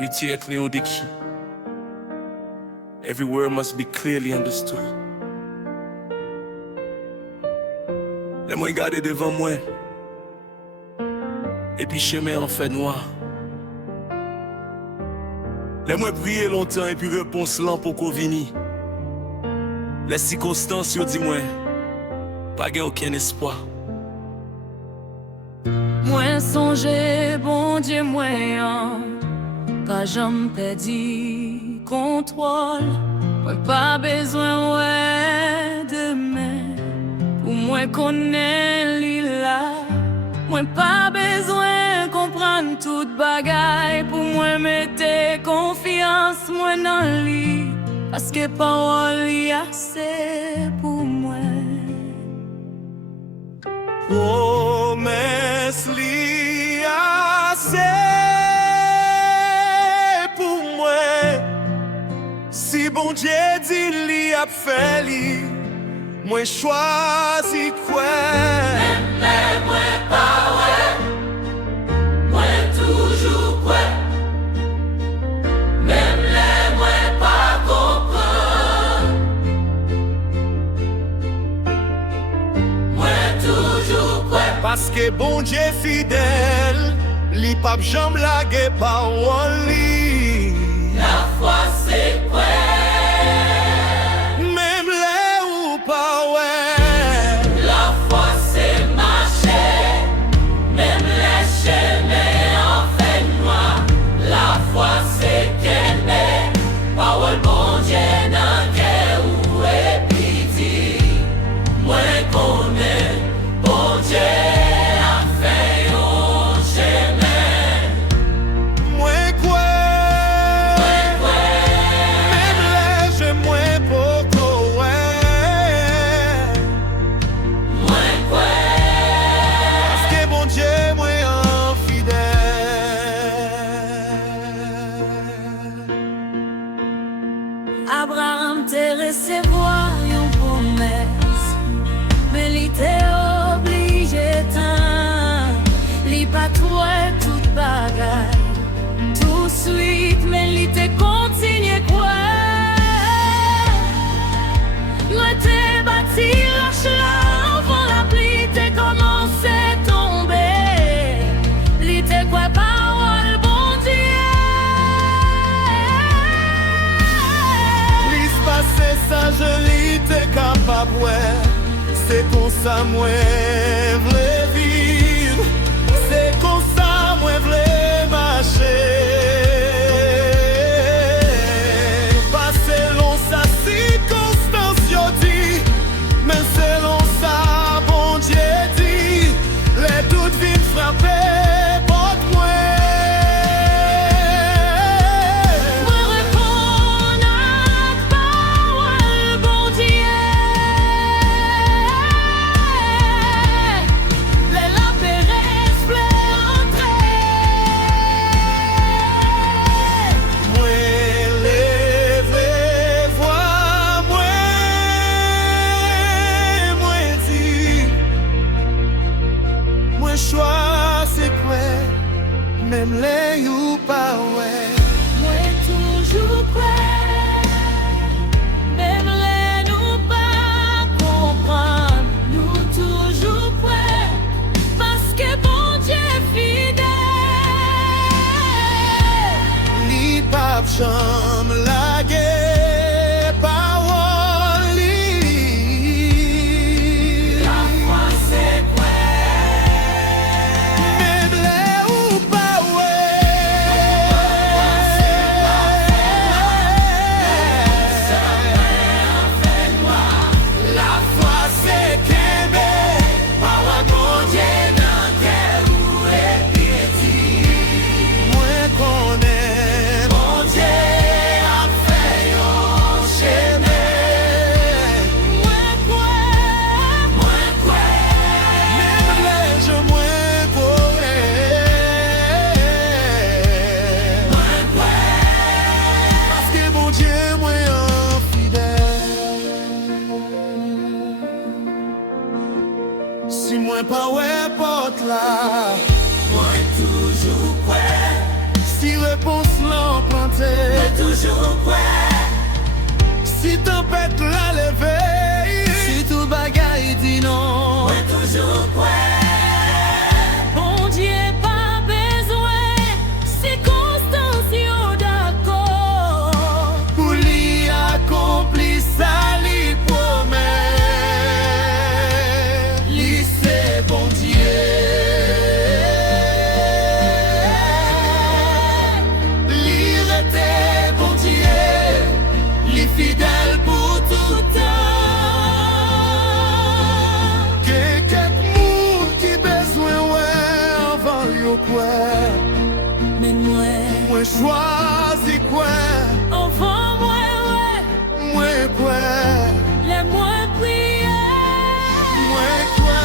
Retire clear the key. Every word must be clearly understood. Laisse-moi regarder devant moi. Et puis chemin en fait noir. Laisse-moi prier longtemps et puis réponse lent pour qu'on vini. Les circonstances, yo dis-moi, pas gain aucun espoir. Moi songer, bon Dieu, moi, pas jamais perdu contrôle. Moi pas besoin ouais demain. Pour moi connaître là. Moi pas besoin comprendre toute bagaille. Pour moi mettre confiance moi dans lui. Parce que parole y a assez pour moi. Promesse li assez pour moi. Si bon Dieu dit li a fait li, moi choisi quoi? Mais moi pas ouais, moi toujours quoi. Même les moi pas comprendre. Moi toujours quoi. Parce que bon Dieu fidèle, li pape jambe lague parole li. La foi c'est quoi. Même les ou pas ouais. La foi c'est marcher. Même les chemins en fait noir. La foi c'est qu'elle est. Parole bon Dieu dans cœur ou épiti. Moi connais bon Dieu a fait un chemin. Moi quoi? Même les je moins pour ouais. Moi quoi. Parce que bon Dieu moi en fidèle. Abraham te recevoir une promesse, mais il était obligé tant. Li pas trouvé toute bagaille, tout suite, mais il te continué quoi. Moi te bâti roche là, avant la pluie te commencé tomber. Li te quoi parole bon Dieu. Lis passer ça je t'es capable ouais. C'est comme ça moi v'lais vivre. C'est comme ça moi v'lais marcher. Pas selon sa circonstance yo dit, mais selon ça bon Dieu dit. Les doutes viennent frapper porte moi. Moi réponds à la parole bon Dieu. Les lapérès pleurent Moi lever voix moi dit. Moi choix c'est quoi? Même les ou pas ouais. moi toujours prêt. Même les nous pas comprendre. Nous toujours prêts. Parce que bon Dieu est fidèle. Li pape chambre la guerre parole li. La foi c'est quoi. Même les ou pas ouais. La foi c'est qu'aimer. Parole bon Dieu dans cœur ou épiti. Moi connais Bon Dieu a fait un chemin. Moi quoi. même les je moins pourrais. Moi quoi. Parce que bon Dieu moi en fidèle. Si moi pas ouais porte là. Moi toujours quoi. Si réponse là Si tempête la lever, Si tout bagaille dit non, moi toujours quoi. bon Dieu pas besoin, circonstances yo d'accord. Pour lui accomplir ça, lui promet. Lui c'est bon Dieu. Lui était bon Dieu. Lui fidèle pour tout temps. Quelqu'un qui besoin ouais avant yo quoi. Mais Moi choisis quoi. enfant moi Moi quoi. les moins prières, Moi quoi.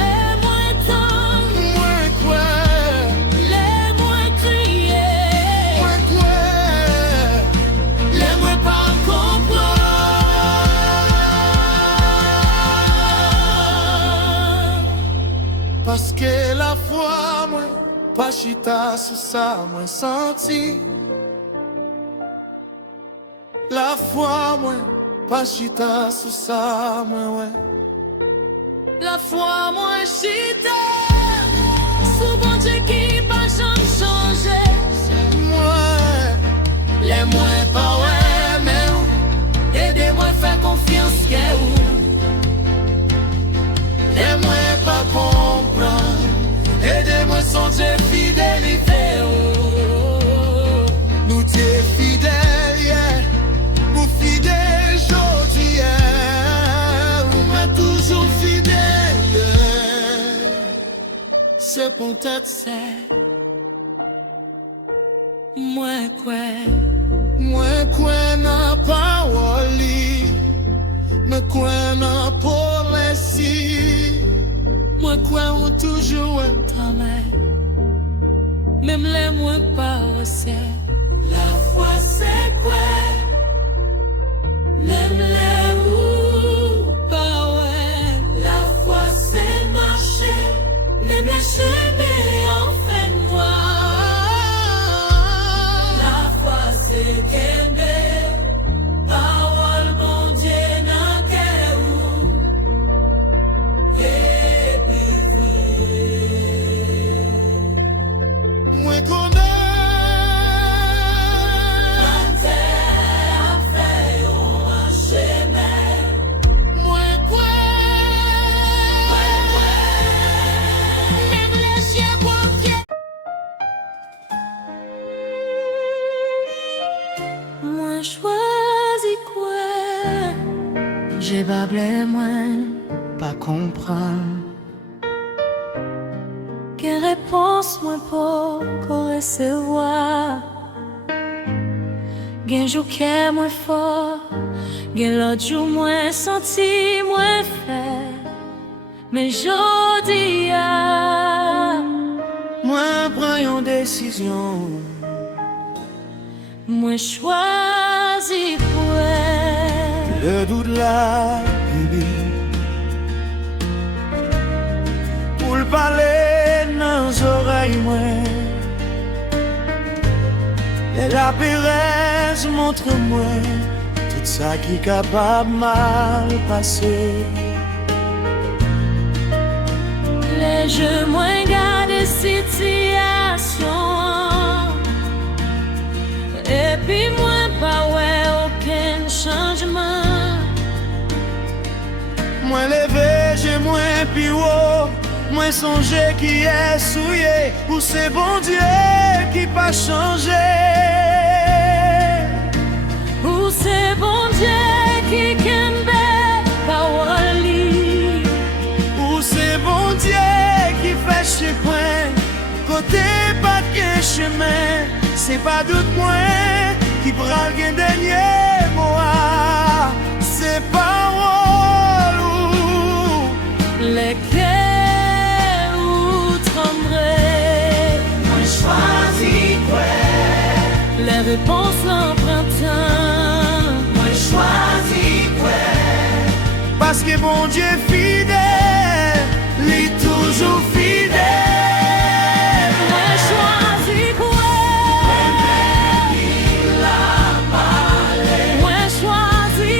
les moins tendres, Moi quoi. les moins criés, Moi quoi. les moins pas comprendre. Parce que la foi moi pas chita sous ça moi senti. La foi moi pas chita sous ça moi ouais. La foi moins chita, sous bon Dieu qui pas jamais changé. Moi Les moins pas ouais, mais ou, aidez-moi à faire confiance que ou. les moins pas comprendre. Aidez-moi songer fidélité. Nous t'es fidèles yeah. Pour fidèle aujourd'hui yeah. Ou m'a toujours fidèle yeah. C'est pour tête C'est moi quoi, moi quoi n'a pas wali. Mais quoi n'a pas laissé. Moi quoi on toujours un ta mère, même les moins pas c'est. La foi c'est quoi. Même les ou pas ouais. La foi c'est marcher. Même les chemins en fait noir. La foi c'est Kembe, parole bon Dieu n'a qu'à ou. moi connais. Moi quoi. Même les chiens boivent. Moi choisis quoi? J'ai pas blé moi, Pas comprendre. quelle réponse moi pour recevoir? Gen jou kè moins fort, gen l'autre jou moins senti, moins fait. Mais jodi a, Moi prends une décision. moi choisi pour Le doute la baby. Pour le parler dans les oreilles moi. Et la péresse montre-moi tout ça qui est capable mal passer. les jeux moins garder situation. Et puis moi pas ouais aucun changement. Moi levé, j'ai moins plus haut. Moi songer qui est souillé. Ou c'est bon Dieu qui pas changé. Ou c'est bon Dieu qui kembe parole li. Ou c'est bon Dieu qui fait chemin. Côté pas de chemin. C'est pas doute moins qui prend le dernier mot. C'est parole ou Les cœurs ou trembleraient. moi choisis quoi. Les réponses l'empruntant. Moi choisis quoi. Parce que bon Dieu fidèle, il est toujours fidèle. Moi choisis quoi? Moi choisis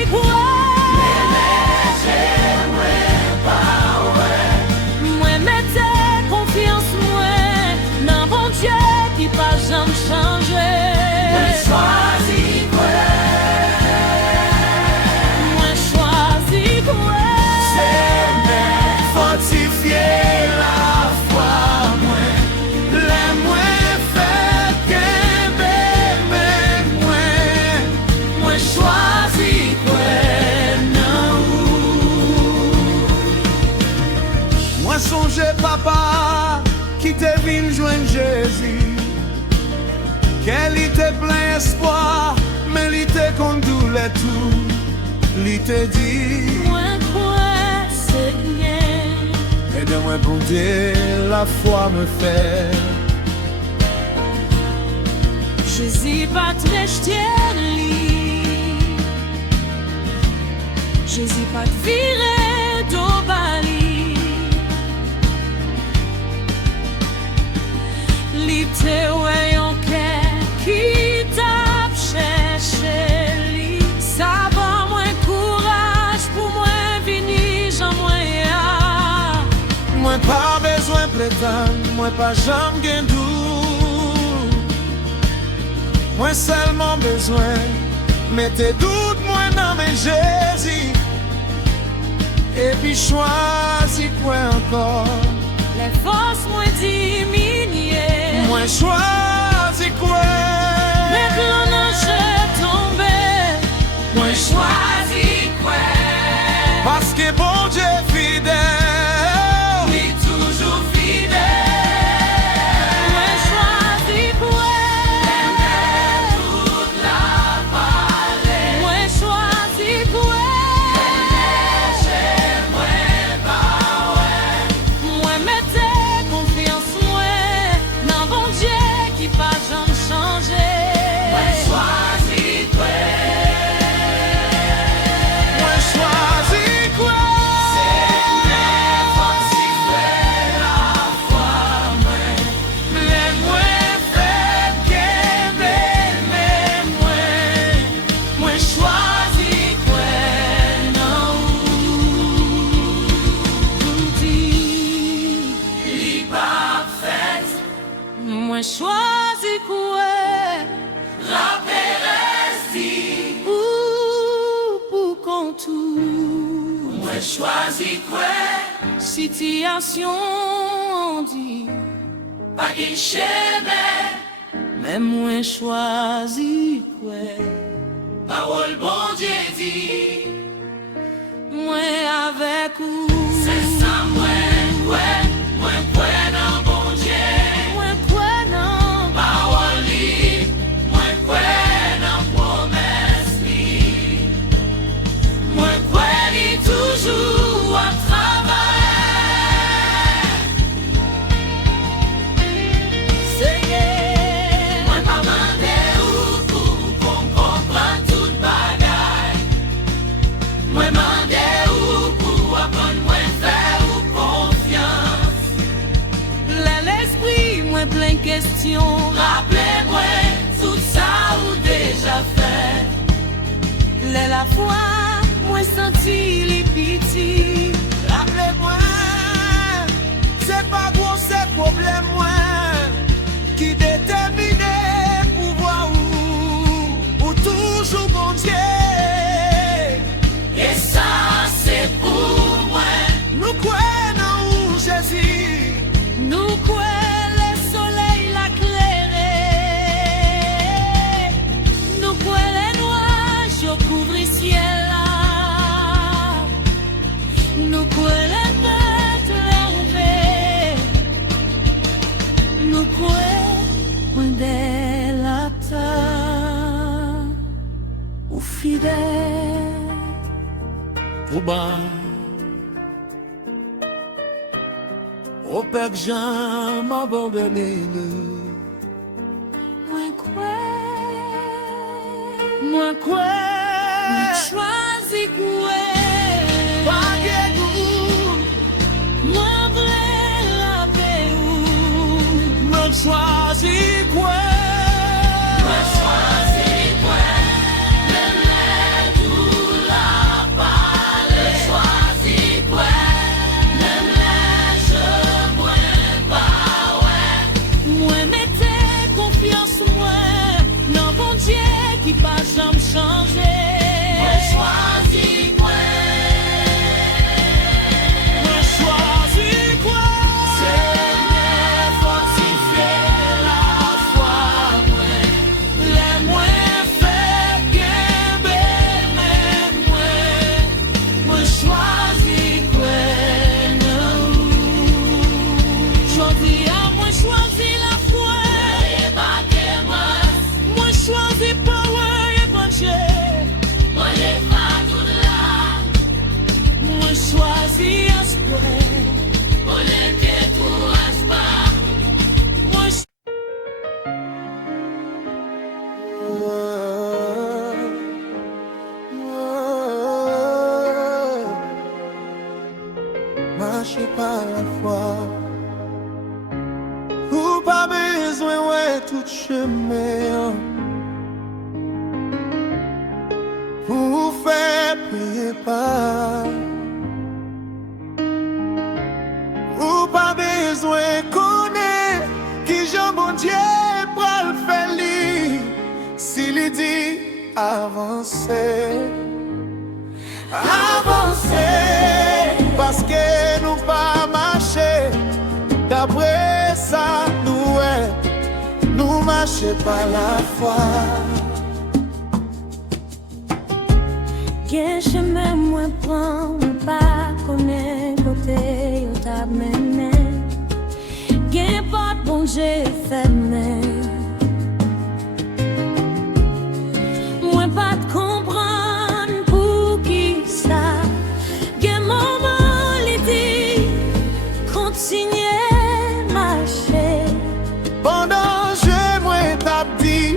joindre Jésus. Qu'elle était plein espoir, mais il était contre douleur tout. Il te dit, Moi crois Seigneur, aide-moi pour Dieu, la foi me fait. Jésus pas très lit. Jésus pas viré d'Obali. L'été ouais en cœur qui tape chercher lui. Ça va moins courage pour moi venir j'en moyen. Moi pas besoin prétendre, moi pas jamais gain doute. Moi seulement besoin, mettez doute moi dans mes Jésus. Et puis choisis quoi encore. Les forces moins diminuées. Moi choisis quoi. Maintenant je tombé. Moi Choisis quoi. parce que bon Dieu est fidèle. Oui, toujours fidèle. Moi choisis quoi. Toute la vallée. Moi choisis quoi. Moi mettez confiance moi dans bon Dieu qui pas jamais changé. Moi choisis quoi. Moi choisis quoi. Mais moi fait qu'aimer, mais moi choisis quoi non dit li pas fait. Moi choisis quoi la péresti ou pour contour. Moi choisis quoi situation dit pas guichet mais moi choisis quoi parole bon Dieu dit moi avec ou c'est ça moi quoi non bon Dieu moi quoi non parole li moi quoi non promesse li moi quoi li toujours à travail Seigneur moi pas mandé ou pour comprendre toute bagaille moi mandé ou pour apprendre moi faire ou confiance l'esprit moi plein question rappelez-moi tout ça ou déjà fait la foi moi senti les pitiés. Rappelez-moi, c'est pas gros, c'est problème moi qui détermine pouvoir ou toujours bon Dieu. Et ça c'est pour moi. Nous croyons en Jésus. Nous quoi le soleil la clairé. Nous quoi les nuages au couvre ciel là. Nous quoi les bêtes levées. Nous quoi de la terre ou fidèle. Au bas, au Père Jean m'a abandonné. Moi quoi, choisis quoi. Pas de goût, Moi vrai la paix ou. me choisis quoi. Moi choisis quoi. Même les tout la parler. Choisis quoi. Même les je moi pas ouais. Moi mettez confiance moi. Non bon Dieu qui pas jamais changé. Moi choisis quoi. Me choisis quoi. Seigneur fortifié la foi. par la foi. Ou pas besoin ouais tout chemin pour faire payer pas. Ou pas besoin connaître qui Jean bon Dieu pour le faire li. S'il dit avancer, avancer, parce que nous pas marcher d'après ça nous marcher par la foi. Quel chemin moi prends, pas connaître côté où t'as mené. Quel porte bon Dieu fermé. Moi pas de comprendre pour qui ça. Quel moment il dit continuer marcher. Pendant je moi t'as dit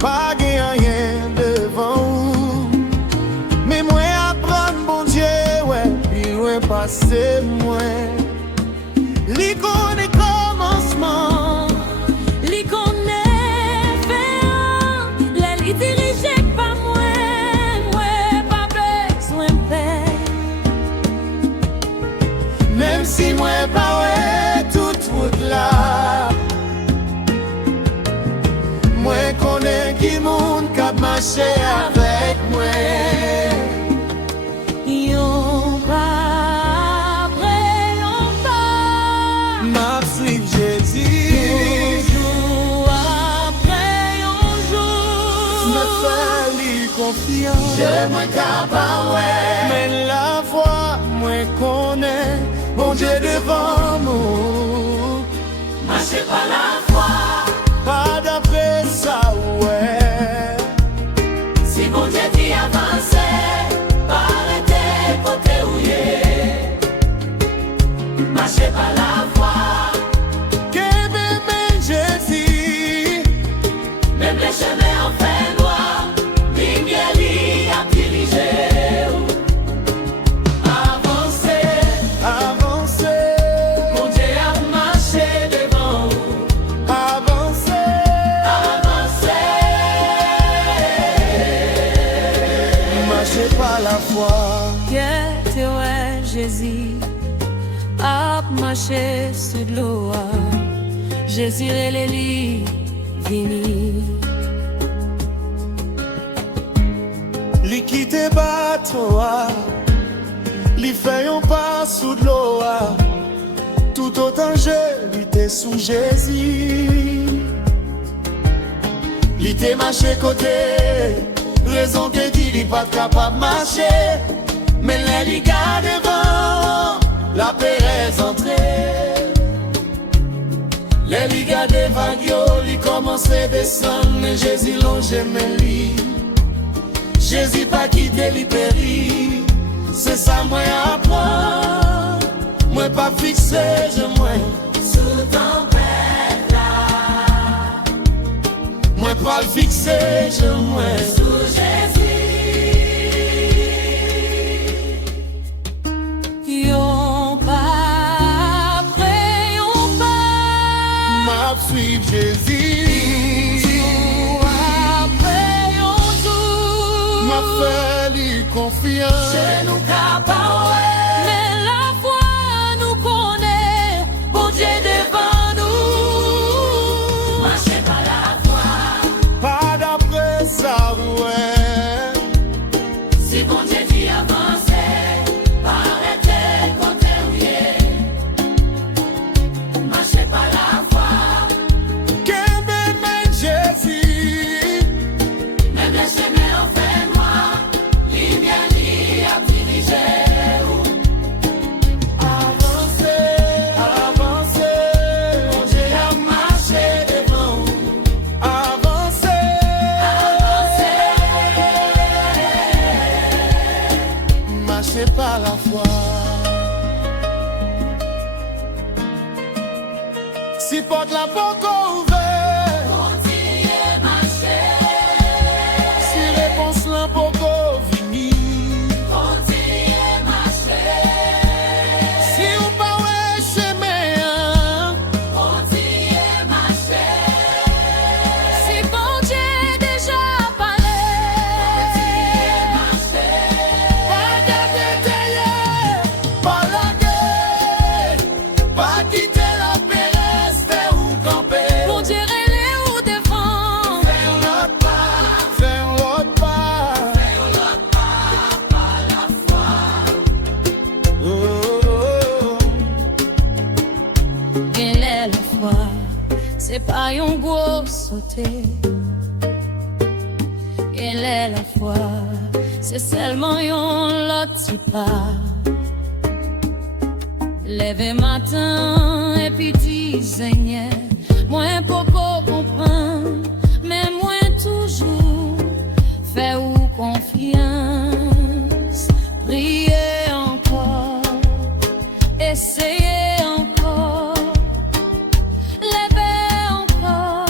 pas rien devant vous. Mais moi apprendre bon Dieu ouais puis loin passer moi. Li connaît commencement, li connaît fin, li dirige pas moi pas besoin paix. Même si moi pas ouais toute route là. Moi connais qui monde qui marche avec moi. Yon pas après yon pas. Ma suivre Jésus. Jour après yon jour. Me fais lui confiance. Je moi capable ouais. Mais la foi moi connais. Bon Dieu devant nous. Marchez par la foi. Pas d'après ça ouais. Si bon Dieu dit avancer, pas arrêter côté où il est. Marchez par la foi. Que même Jésus. Même les chemins en fait noir, lumière li a dirigé. Avancer, Avancer. bon Dieu a marché devant vous. Avancer. Avancer, Marcher par la foi. que tu es Jésus, a marché sur l'eau. Jésus et les lits, vini. Li quitte bateau, li fait un pas sous de l'eau. Tout autant je lui t'ai sous Jésus. Li t'ai marché côté, raison que dit li pas capable marcher. Mais les gars devant, la paix est entrée. Les ligas de vagues, li commence à descendre, mais Jésus longe mes lits. Jésus pas quitté li péri. C'est ça moi apprends. Moi pas fixé, je moi Sous tempête là, moi pas fixé, je moi sous Jésus. Yon pas après yon pas. m'a suivre Jésus. Jour après yon jour. M'a fait lui confiance. Je nous capable, mais la foi nous connaît, bon Dieu devant nous. Marchez par la foi, Pas d'après ça ouais. si bon Dieu dit avancer, pas arrêter de compter où il est. Marchez par la foi, Que même Jésus. même les chemins en fait noir, lumière li a dirigé. c'est pas un gros sauté. Elle est la foi, c'est seulement un petit pas. Lever matin et puis disait, moins beaucoup comprendre, mais moins toujours faire ou confiance. Prier encore, essayer encore, lever encore,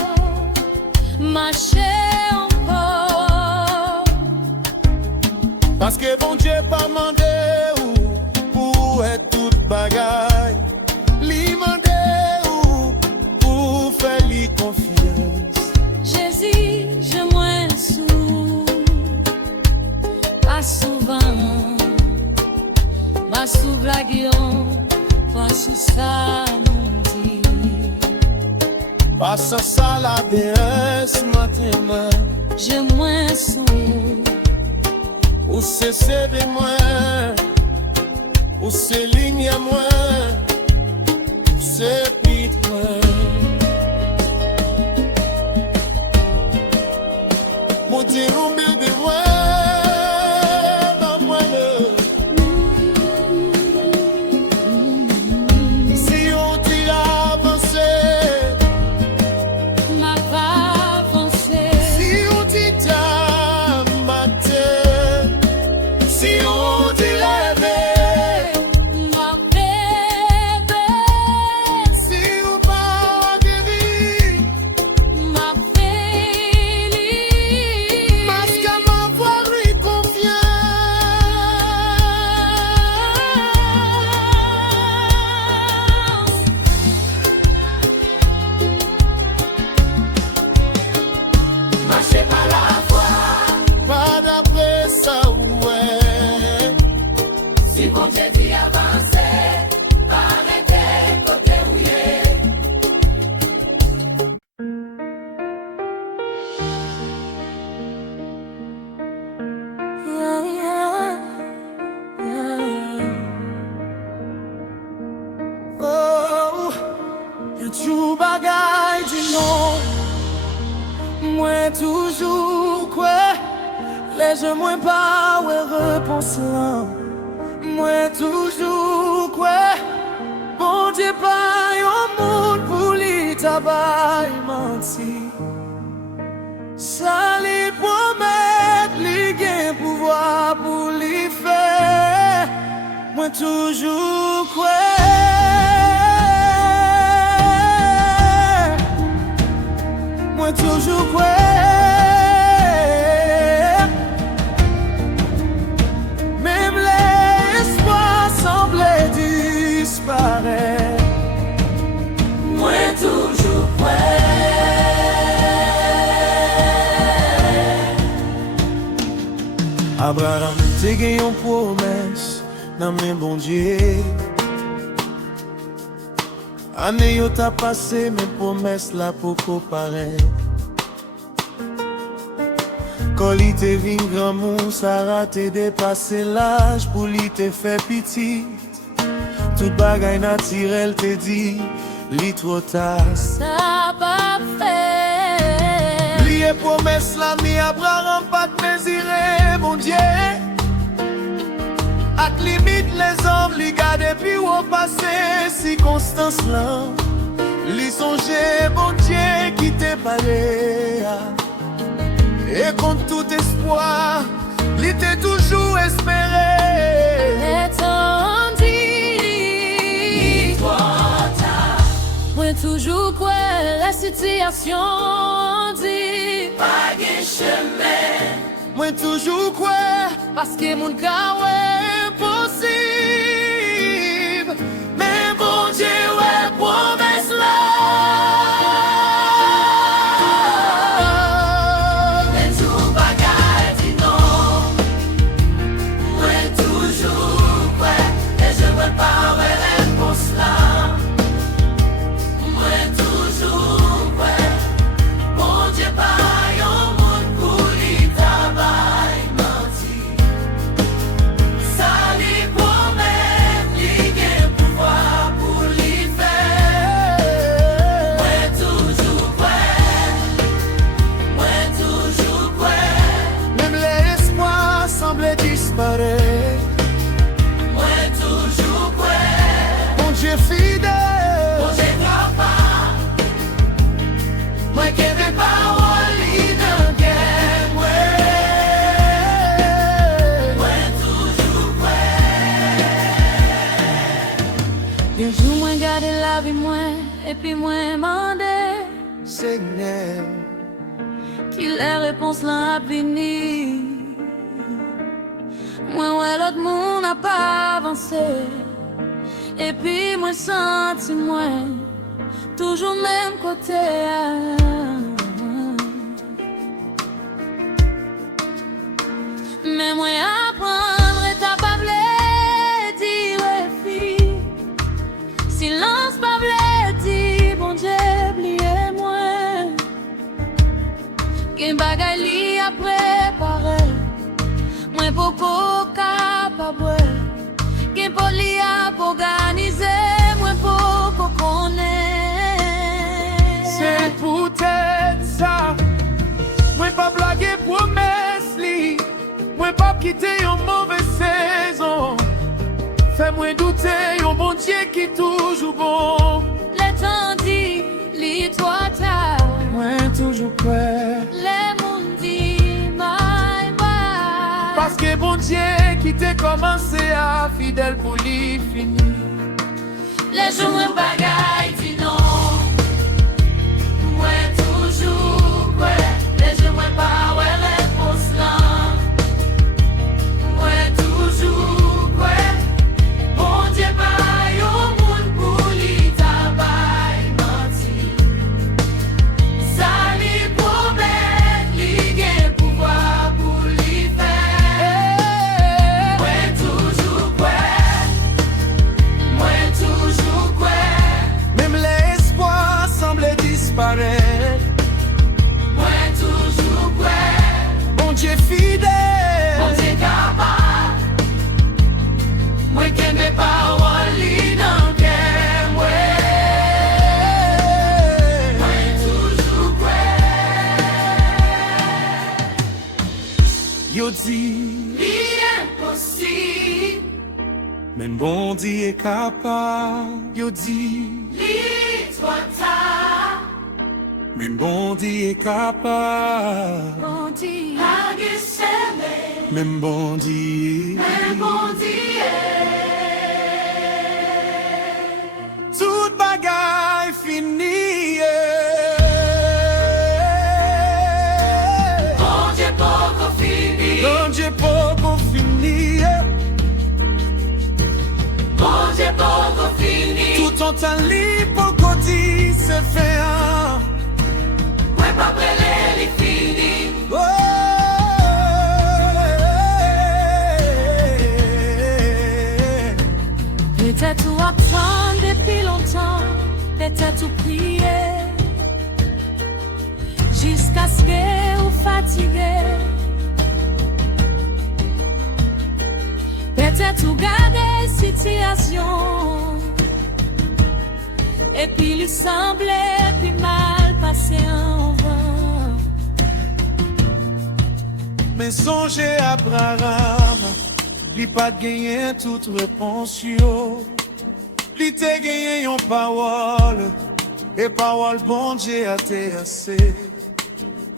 marcher encore. Parce que bon Dieu pas mandé ou pour être toute bagaille, li mandé ou pour faire li confiance. Jésus, je moins sous, pas souvent, ma sous blaguion, pas sous ça mon dit. Pas sans ça la BS matin, Je moins sous, ou c'est serré moins, ou c'est ligne à moins, c'est pit moins. Mon Dieu, on me de moi, dans moi le. Si on dit avancer, m'a pas avancé. si on dit matin, si on dit lever, Ma bébé, si on pas guéri, ma belle, parce qu'à m'avoir eu confiance. marchez par la foi. Pas d'après ça, ouais. Si mon Dieu dit avancer, pas arrêter côté où il est. Oh, y'a tout bagaille du non. Moi toujours quoi, les gens moins pas ouais réponse là. Moi toujours quoi, bon Dieu pas un monde pour lui tabac menti. Ça les promet, lui gain pouvoir pour lui faire. Moi toujours quoi. Moi toujours quoi. Même l'espoir semblait disparaître. Moi toujours Abraham te gagné une promesse dans mes bon Dieu. Année yo t'a passé mes promesses là pour comparer. Quand il te vin grand moun, Sarah te dépassé l'âge pour lui te fait petit. Tout bagay naturel te dit, li trop tard. ça pas fait. Lié promesse la mi Abraham pas de mesurer mon Dieu. Ak limite les hommes li gade puis au passé circonstance là. Li songe bon Dieu qui te parlé. Et contre tout espoir, li te toujours espéré. Étendit, moi toujours quoi la situation dit. Pas de chemin, Moi toujours quoi, parce que mon cas est impossible. Mais bon Dieu ouais promesse là. mais tout bagaille dit non. Moi toujours quoi et je veux pas avoir réponse là. Moi toujours quoi, mon Dieu pas yon monde pour lui travail menti. Ça lui promet, lui gain pouvoir pour lui Et puis moi mandé Seigneur, qui les réponses l'ont venir. Moi ouais l'autre monde n'a pas avancé. Et puis moi senti moi toujours même côté. Mais moi apprendre et t'as pas vle dire fille. Silence pas vle dire bon Dieu oubliez moi. Qu'un bagay li a préparé. Moi beaucoup capable. Qu'un poli a organiser. Moi beaucoup connaît. c'est peut-être ça. Moi pas blaguer promesse li. Moi pas quitter une mauvaise saison. Fais-moi douter un bon Dieu qui toujours bon. Les temps dit, lis-toi tard. Moi toujours prêt. Les mondes dit, bye bye. Parce que bon Dieu qui t'a commencé à fidèle pour lui finir. Les jours un bagaille dit non. Moi toujours ouais. Les jours un pas ouais réponse là. Moi toujours ouais. Bon Dieu bail au monde pour lui tabac menti. Ça lui promet lui gain pouvoir pour lui faire. Moi toujours ouais. Moi toujours ouais. Même l'espoir semble disparaître. Moi toujours ouais. Bon Dieu fidèle. Bon Dieu capable. Moi qui mes paroles li dans cœur moi. Moi toujours ouais. Yo dit, L'impossible. même bon Dieu est capable. Yo dit, Lis-toi tard. même bon Dieu est capable. Bon Dieu a guessé. Même bon Dieu. Mais bon Dieu. Toute bagaille finie. Bon Dieu pour fini. Bon Dieu pour finir. Bon Dieu pour fini. Tout ton temps libre pour dire c'est fait. Moi pas prêt les fini. Oh, Peut-être tout attendre depuis longtemps, peut-être tout prier, jusqu'à ce que vous fatiguez. Peut-être tout garder situation, et puis lui semblait plus mal passer en vain. mais songez à Abraham. Li pas gagné toute réponse yo. Li te gagné yon parole. Et parole bon Dieu a te assez.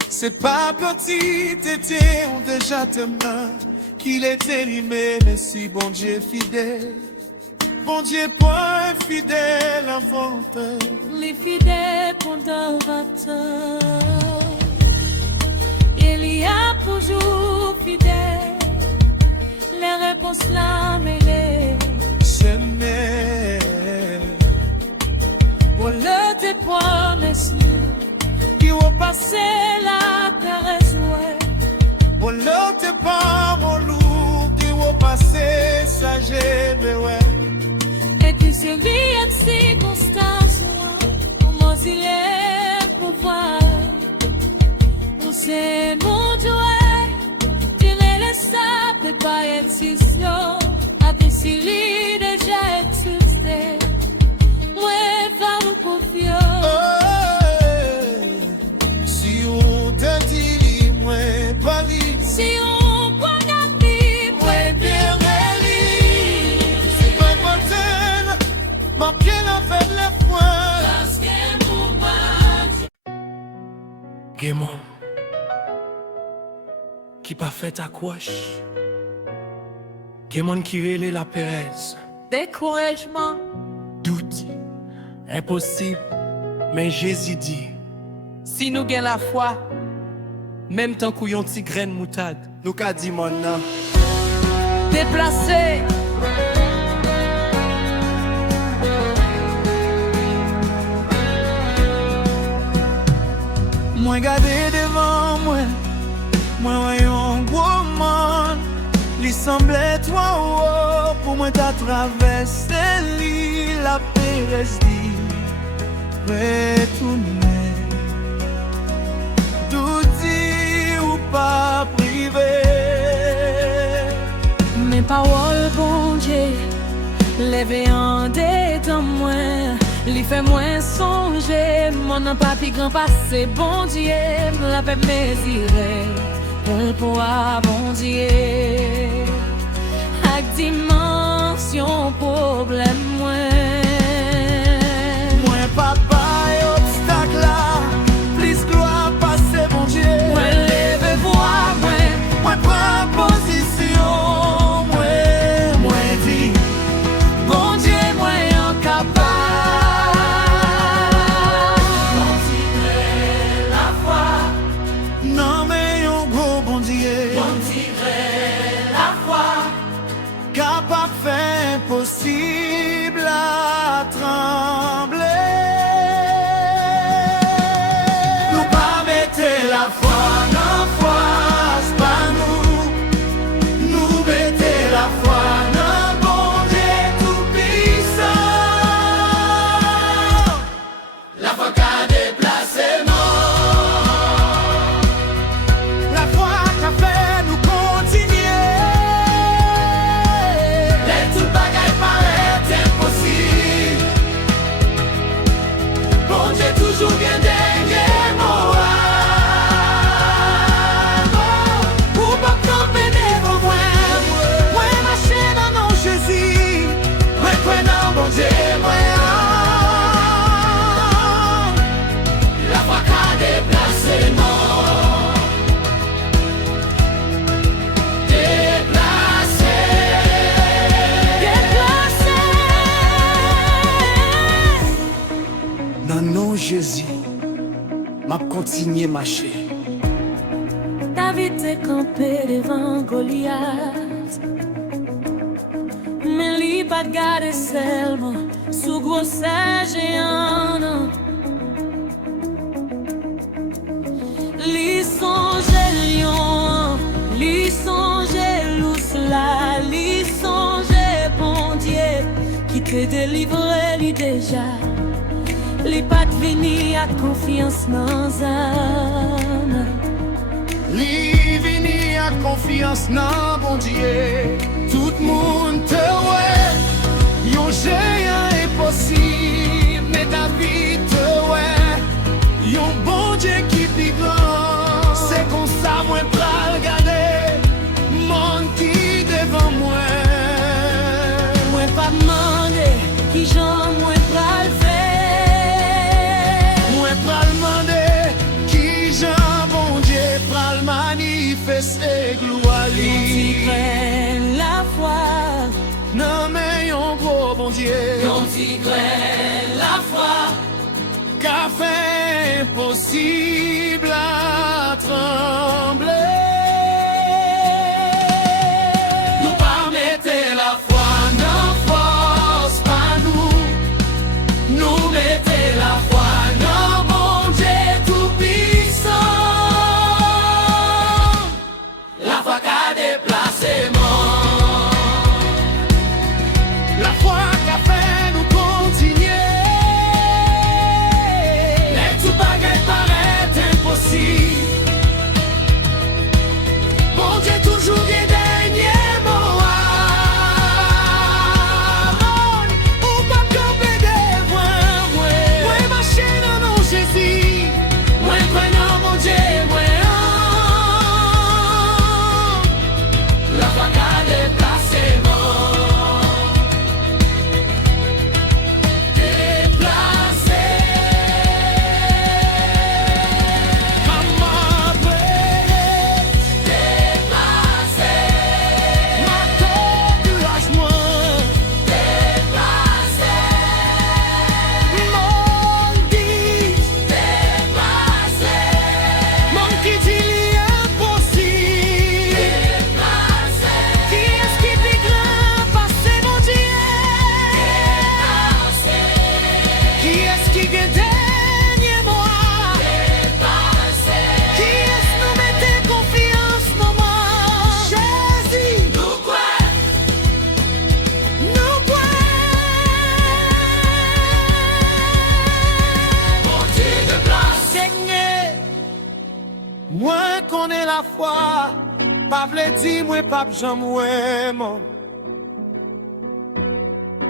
C'est pas petit, t'étais on déjà tes mains. Qu'il était limé, mais si bon Dieu fidèle. Bon Dieu point fidèle inventeur. Les fidèles conservateurs, il y a toujours fidèles. Les réponses là mêlées. Seigneur, Pour le tes promesses, qui ont passé la caresse, ouais. pour l'autre pas mon loup, qui va passer ça j'aime, ouais. Et puis c'est vie de circonstances, comment il est pour voir. Où c'est mon Dieu, tu ne laisses pas être si slow. A décidé déjà existé. Ouais, fais-nous confiance. Si on te dit, moi, pas li. Si on croit qu'à vivre, ouais, bien réli. C'est pas mortel, ma pied la faible foi. Parce que pour moi, Guémon, qui pas fait accroche. Guémon qui relève la Pérez. découragement, Doute, impossible, Mais Jésus dit, Si nous gagnons la foi, même tant qu'on yon ti graine moutade, nous qu'a dit maintenant, Déplacé, moi gardé devant moi, moi voyons gros monde, lui semblait toi oh, pour moi t'as traversé l'île, la paix reste dit, retourner, tout dit ou pas privé. mes paroles, bon Dieu, lève en dedans moi, li fait moins songer, mon nom pas plus grand passé, bon Dieu, la paix mesurée, pour pouvoir, bon Dieu, avec dimension problème moi. Moi papa et obstacle là, plus gloire passer bon Dieu. Moi lève voix, Moi prends position, moi dis, bon Dieu, moi incapable. La foi, non mais yon gros bon Dieu, la foi, capable faire impossible à trembler. Nous pas mettre la foi dans foi, c'est pas nous. Nous mettez la foi dans bon Dieu tout puissant. La foi qu'a déplacé mort. La foi qu'a fait nous continuer. Les tout bagailles paraissent impossibles. Bon Dieu toujours bien dernier mot. Ou pas camper devant moi. Moi marcher dans nos Jésus. Moi prenant bon Dieu moi. La foi qu'a déplacé mort. Déplacé. déplacé. Dans nos Jésus, m'a continué marcher. David t'est campé devant Goliath, mais lui pas garder seulement sous gros géant. Non. Li songe lion, li songe loup là, li songe bon Dieu qui te délivre lui déjà. Li pas vini à confiance dans âme. Li vini à confiance dans bon Dieu. Tout le monde te ouais. Yon géant est possible, mais David te ouais. Yon bon Dieu qui plus grand. C'est comme ça moi pral regarder. Monde qui devant moi. Moi pas demander qui j'en moi pral faire. Moi pral demander qui Jean bon Dieu pral manifester gloire Ti li. crée la foi, Non mais yon gros bon Dieu. ti crée la foi, Qu'a fait impossible à trembler. Nous pas mettre la foi dans force, pas nous. Nous mettez la foi dans bon Dieu tout puissant. La foi qu'a déplacé mort. La foi qu'a fait nous continuer. Les tout bagailles paraissent impossibles. Moi connais la foi, pas vle di moi pas j'en moi mon.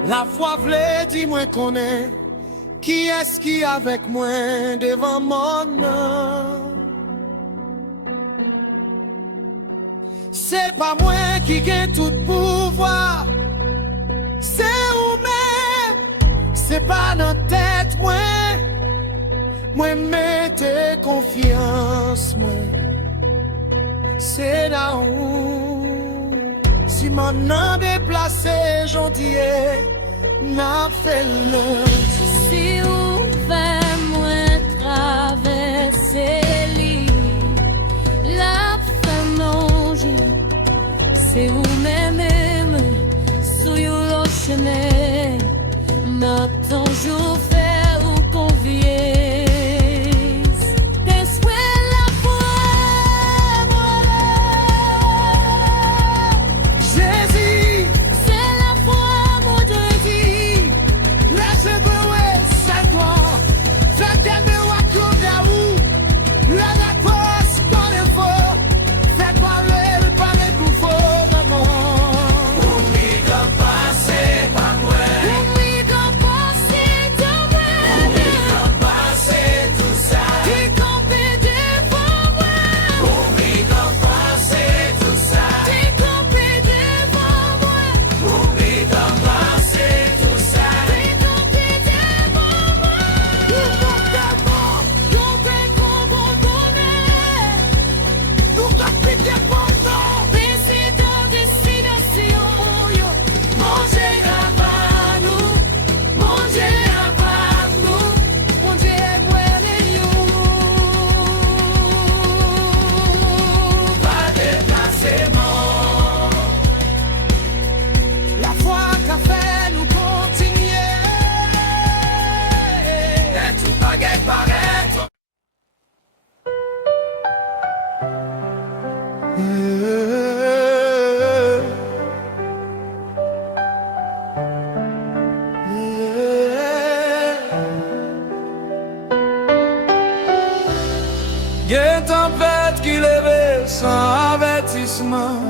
La foi vle di moi connais qui est-ce qui avec moi devant mon nom. C'est pas moi qui gagne tout pouvoir, c'est vous-même, c'est pas dans tête moi. Moi mettez confiance moi. C'est là où si m'en déplacé gentil n'a fait le. Si vous faites moi traverser l'île, la fin manger, c'est vous-même, sous l'océan, n'a toujours fait ou convier. Y'a une tempête qui lève sans avertissement.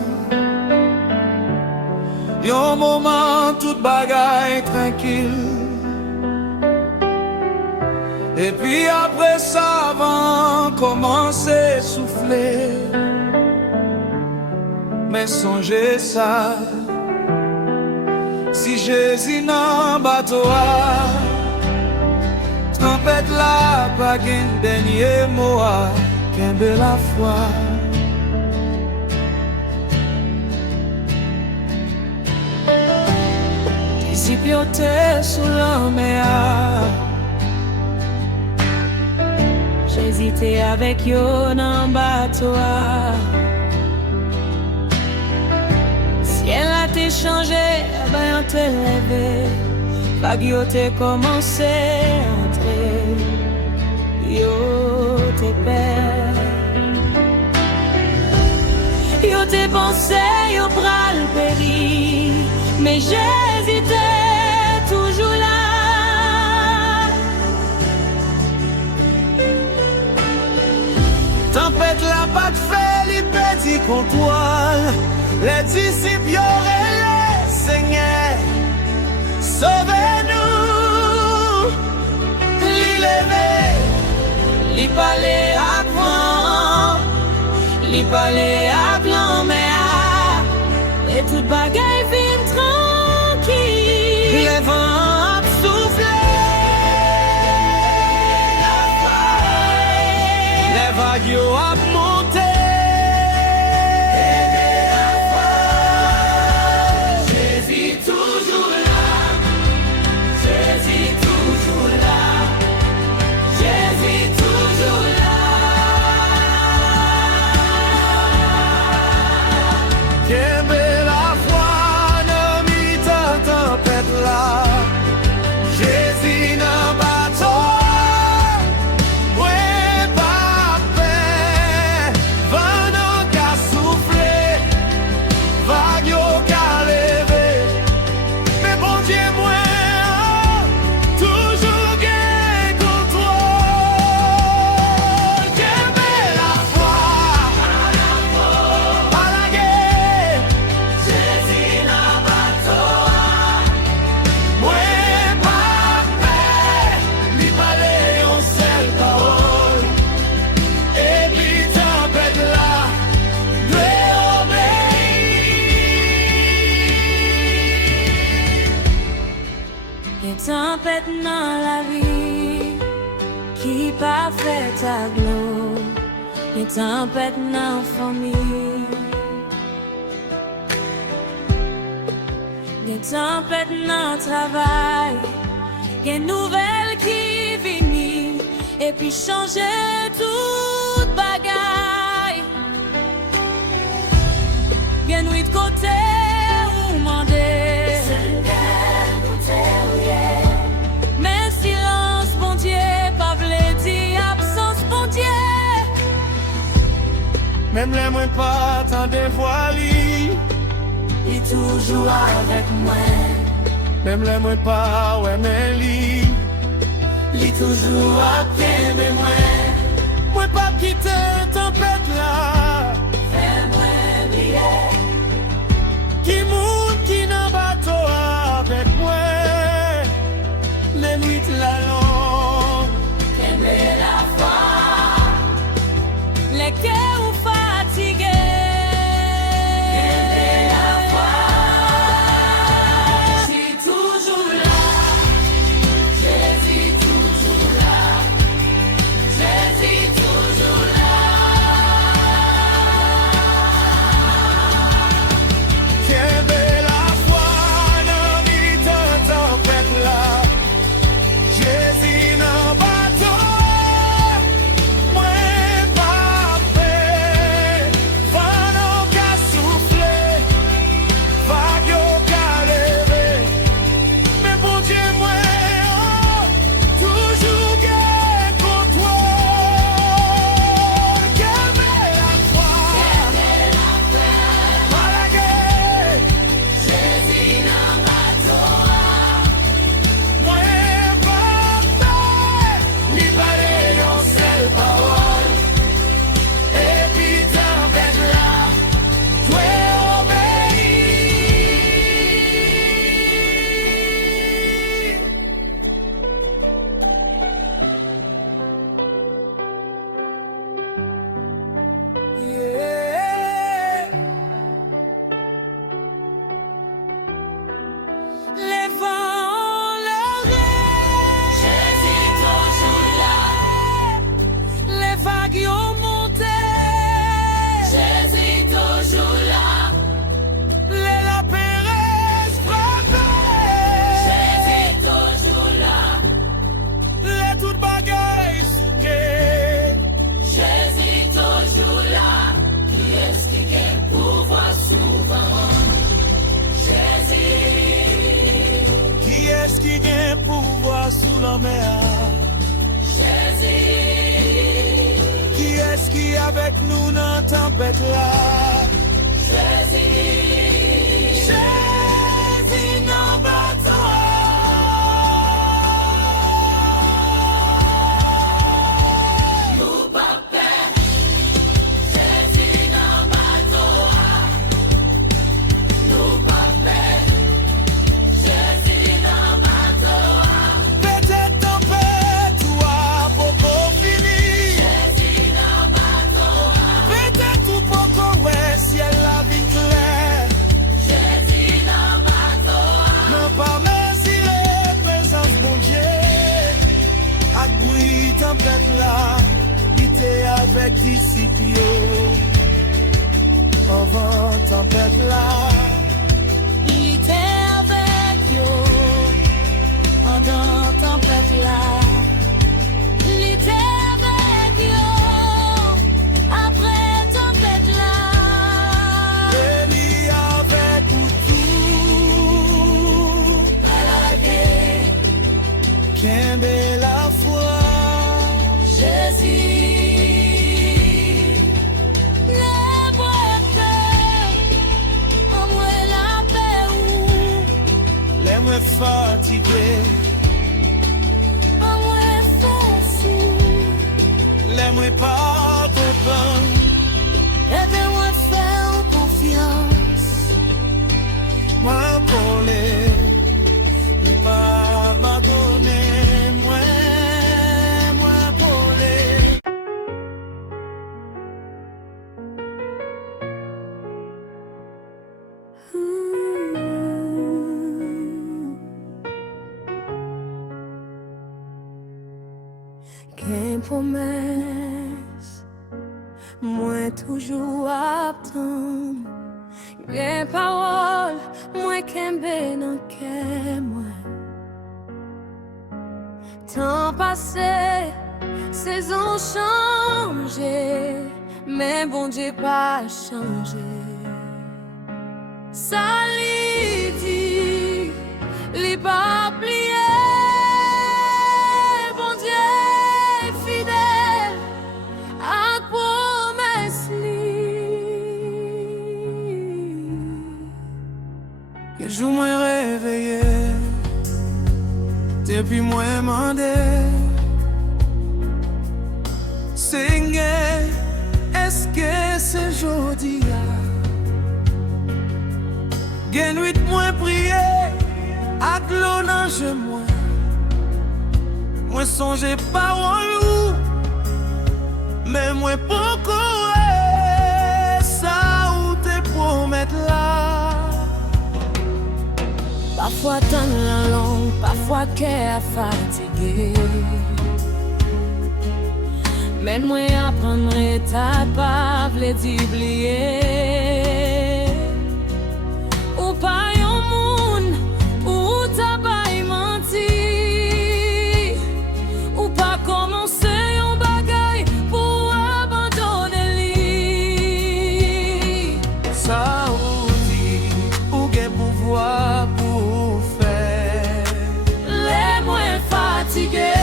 Y'a un moment toute bagaille tranquille. Et puis après ça vent commencer à souffler. Mais songez ça, si Jésus n'en bateau, tempête là, pas qu'un dernier mot, qu'un de la foi. Disciples sous la mer, j'hésitais avec yo dans bateau. Ciel a été changé, ben on te levé. Vague yo te commencé à entrer, yo te perd. Yo te pensé, yo pral péri, mais j'hésitais toujours là. Tempête la pas de fait, les petits comptoirs, les disciples y'auraient les seigneurs. Sauvez-nous, li levé, li parler à grand, li parler à blanc, mais et toute bagaille vient tranquille. Les vents soufflent, les vagues yo ap monté. sa gloire, les tempêtes dans la famille, les tempêtes dans le travail, les nouvelles qui viennent et puis changer toute bagaille. Bien oui de côté ou mandé. Mais silence, bon Dieu, pas vle di absence, bon Dieu. Même les moins pas tant de fois li, Il est toujours avec moi, même les moins pas ouais mais li, il est toujours avec moi. moi pas quitter tempête là. Fais-moi briller, Qui monte qui dans bateau avec moi, les nuits la longue. aimer la foi, les cœurs fatigués. Aimer la foi, je suis toujours là, Jésus toujours là, Jésus toujours là. Quelle belle la foi dans les tempêtes là. Jésus dans bateau, moi pas fait. Vent non qu'a soufflé, vague yo qu'a levé. Mais bon Dieu moi, oh, toujours gain contrôle. Quelle belle la foi, pas la guerre. Jésus dans bateau, Moi pas fait, li parle yon seul parole. Et puis tempête là, toi obéis. Yeah. les vents, le rêve. Jésus toujours là, les vagues ont monté. Jésus toujours là, Les lapins restent frappés. Jésus toujours là, Les toutes bagailles souquées. Jésus toujours là. Qui est-ce qui gagne pouvoir souvent? Jésus, Qui est-ce qui gagne pouvoir sous la mer? Jésus, Qui est-ce qui est avec nous dans la tempête là? Jésus, Jésus dans bateau. nous pas peur. Jésus dans bateau, nous pas peur. Jésus dans bateau, Peut-être tempête ou à beaucoup fini. Jésus dans bateau, Peut-être ou beaucoup ouais ciel la vie claire. Jésus dans bateau, Non pas merci les présences bon Dieu. À bruit tempête là, il était avec disciples. Avant tempête là, il était avec eux pendant tempête là. Il était avec eux après tempête là. il y avec vous tout. À la guerre, Qu'un bel la foi. Jésus, les boiteux, en moi la paix ou, Les moins fatigués, en moi foncé, les moins pas contents. et de moi faire confiance. Moi pour les pas abandonner. Moi pour les. Quem promete moi toujours attendre. Mes paroles, moi qu'aimé dans cœur moi. Temps passé, saison changé, mais bon Dieu pas changé. Ça lui dit, lui pas plié, bon Dieu fidèle à promesse li. Que jour moi réveillé, depuis moi mandé, Seigneur, est-ce que c'est jodi là? Gen nuit moi prier, ak l'eau dans je moi songe parole ou, mais moi pourquoi ça ou te promettre là? Parfois tant la langue, parfois qu'elle fatigué. Mais moi apprendrai ta parole d'oublier. Ou pas yon moun, ou ta bay menti. Ou pas commencer yon bagay pour abandonner li. Ça ou dit, ou gen pouvoir pour faire. Les moins fatigués.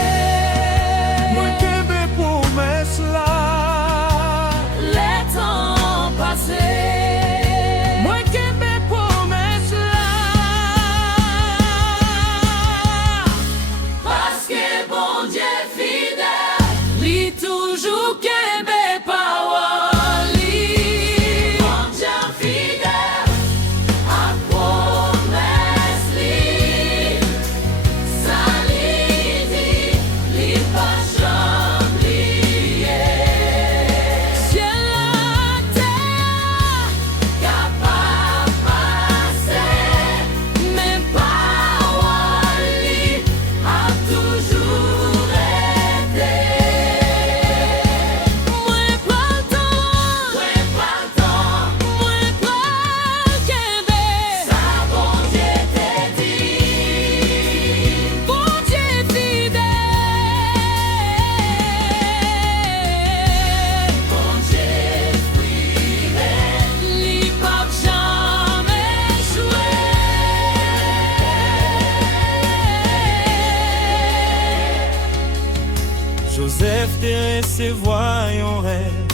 Joseph te recevoir un rêve,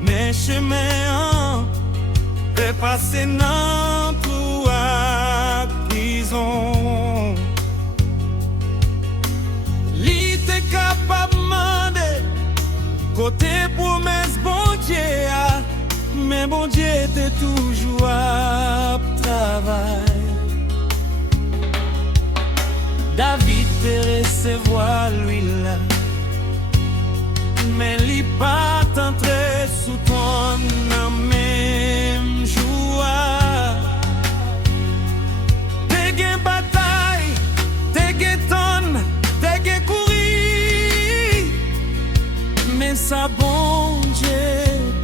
mais chemin est passé dans la prison. Li te capable demander côté promesse bon Dieu, mais bon Dieu te toujours à travail. David te recevoir l'huile, mais li pas entrer sous ton même joie. Te gen bataille, te gen ton, te gen courir, mais ça bon Dieu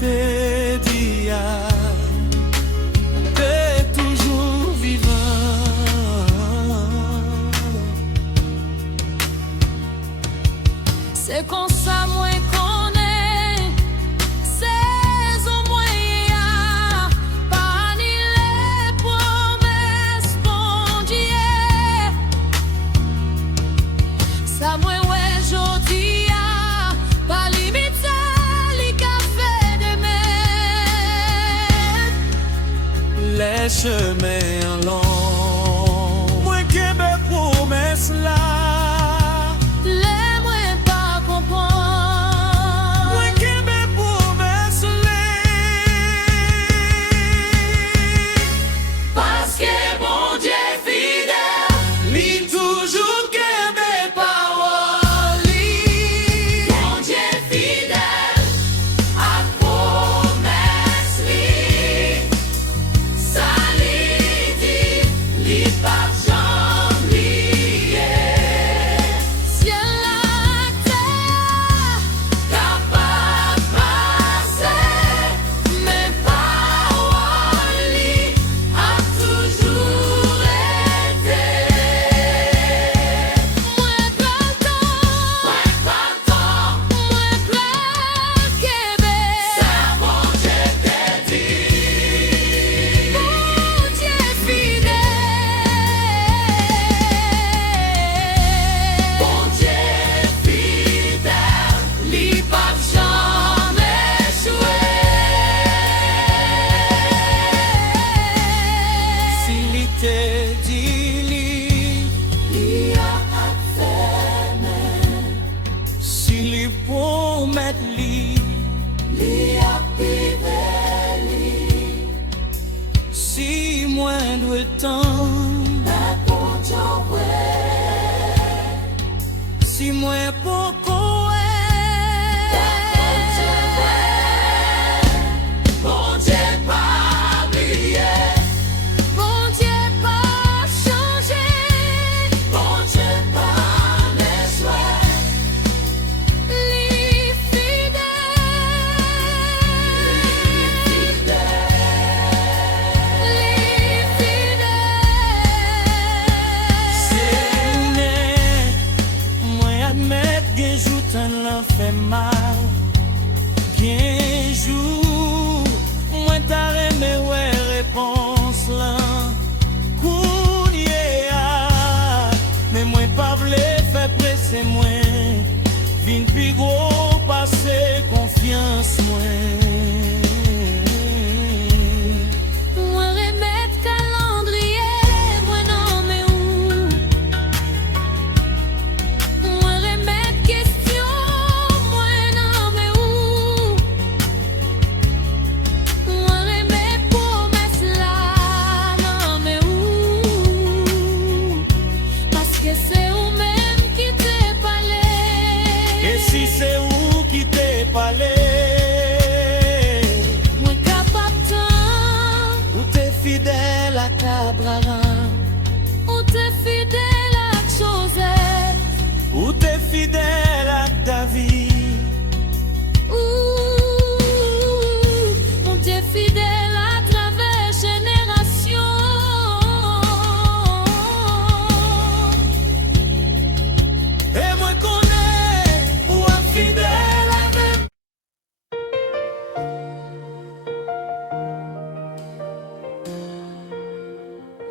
te dit t'es toujours vivant. C'est comme ça moi connais, c'est au moyen, pas ni les promesses bon Dieu. Ça moi ouais jodi pas limite li ka fait de même. Les chemins longs, moi qui me promesse là. le temps. Si moi beaucoup bon Dieu pas oublié, Bon Dieu pas changé, bon Dieu pas déçu, li fidèle, li fidèle. c'est moi admettre que j'outan l'en fait mal, bien jour moi t'as aimé ouais réponse là. Mais moi pas vle faire presser moi, vin pi gros passer confiance moi. Moi remettre calendrier, moi non mais où? Moi remettre question, moi non mais où? Moi remettre promesse là, non mais où? Parce que c'est vous-même qui t'es parlé. Et si c'est où qui t'es parlé, Moi capable tant, ou t'es fidèle à Cabrara, ou t'es fidèle à Joseph. ou t'es fidèle à David. On t'est fidèle à travers générations. Et moi connais ou un fidèle avec.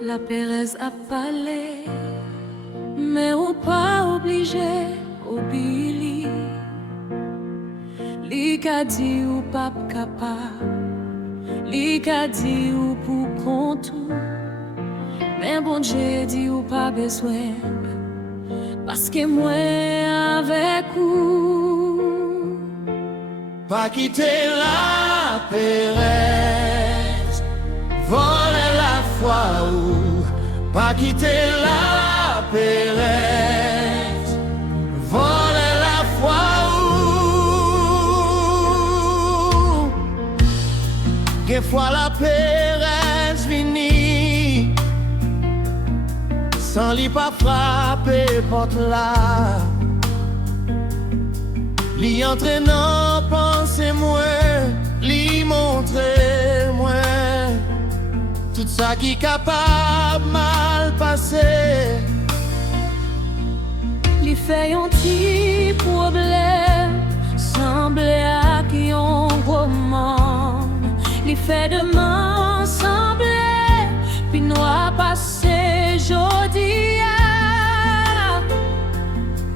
La Pérez a parlé, mais ou pas obligé, obili. Li ka di ou pas capable, li ka di ou pour contou. Mais bon Dieu dit ou pas besoin, parce que moi avec vous. Pas quitter la Pérez, voler la foi ou pas quitter la Pérez, voler la foi ou que fois la Pérez vini sans li pas frapper porte là. Li entraînant pensez moi, li montrer moi tout ça qui capable mal passer. Li fait un petit problème, semble à qui on commande. Li fait demain, semble, puis nous a passé jodi.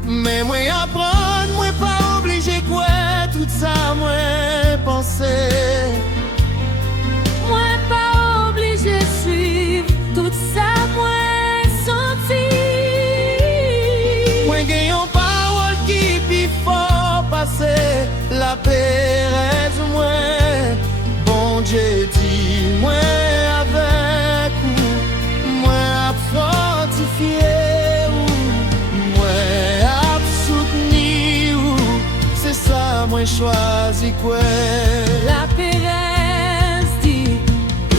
Mais moi apprendre, moi pas obligé quoi tout ça moi penser. Moi pas obligé suivre tout ça, moi senti. Moi gagne une parole qui puis fort passer la Pérez moi. Bon Dieu dit moi avec vous, moi a fortifié ou moi a soutenu ou c'est ça moi choisi quoi. La Pérez dit ou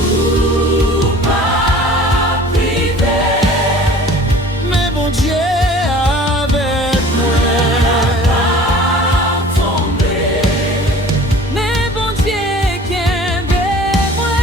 pas privé. Mais bon Dieu avec moi. Mais bon Dieu qui aime moi.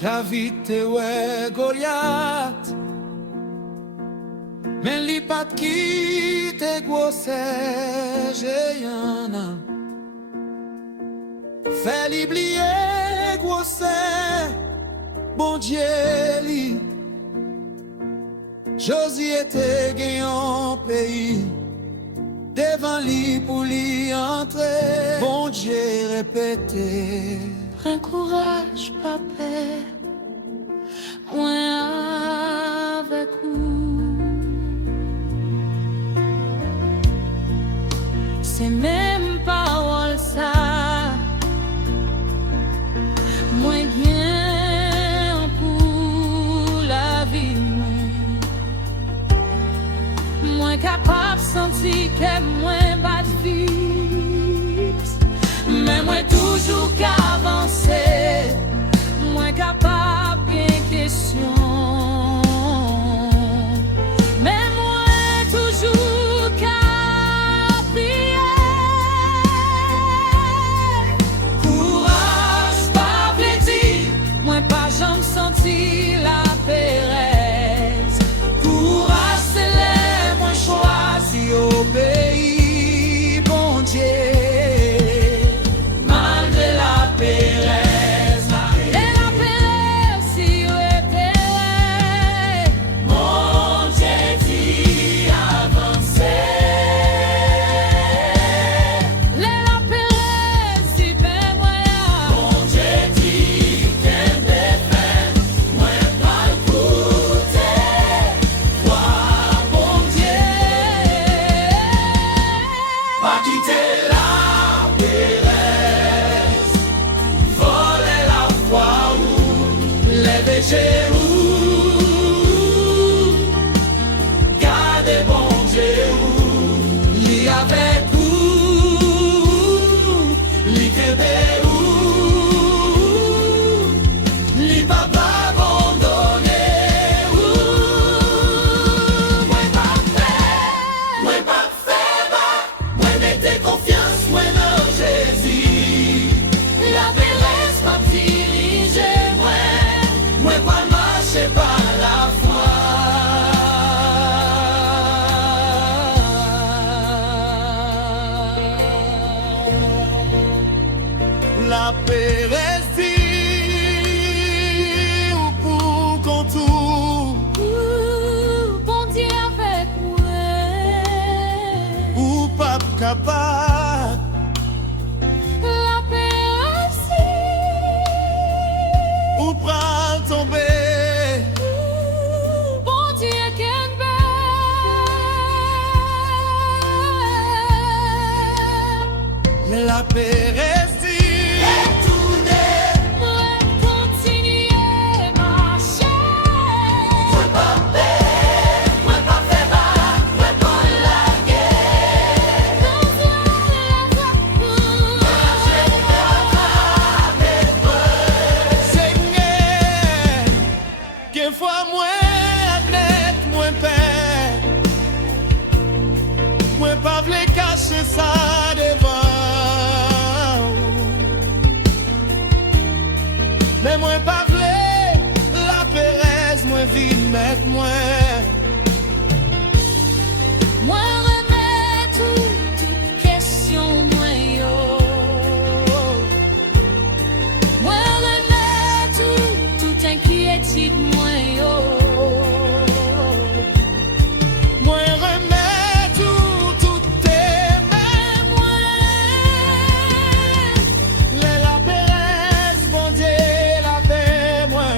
David te ouais Goliath, mais li pat qui te grosse géant. Fais l'oublier grosse bon Dieu li. Josué te gagnant pays devant lui pour lui entrer. Bon Dieu répété. Prends courage, papa, moi avec vous. C'est même parole ça, moi bien pour la vie. Moi capable sentir que moi pas de vite, mais moi toujours qu'avancer, moi capable bien question, mais moi toujours qu'à prier. Courage pas plaisir, moi pas jamais senti la péresse. Courage c'est les moi choisi Au pays, bon Dieu. malgré la péresse. Et la péresse si repérée, mon Dieu dit avancer. La péresse si ben moyen, mon Dieu dit qu'elle défait, moi pas le goûter, toi bon Dieu. Pas quitter la péresse, voler la foi ou lever chez vous. Gardez bon Dieu, li avec vous, li kebe ou, li pas abandonner ou. Moi pas fait, moi mettez confiance, moi dans Jésus. La péresse pas diriger Moi pas marcher par la foi. La péresse dit ou pour contour bon Dieu avec moi. ou pas capable. La péresse Ou pral tomber. bon Dieu qu'elle belle. La péresse dit Moi continuer marcher. moi pas fait bas, moi pas la guerre. Seigneur, qu'une fois moins net, moins père, moi pas vle cacher ça devant. Mais moi pas vle la péresse, moi vide mettre moi. Moi remets toute question moi yo. Moi remets toute inquiétude moi yo. Moi remets tout tes mains, moi. La péresse, bon Dieu, la paix, moi.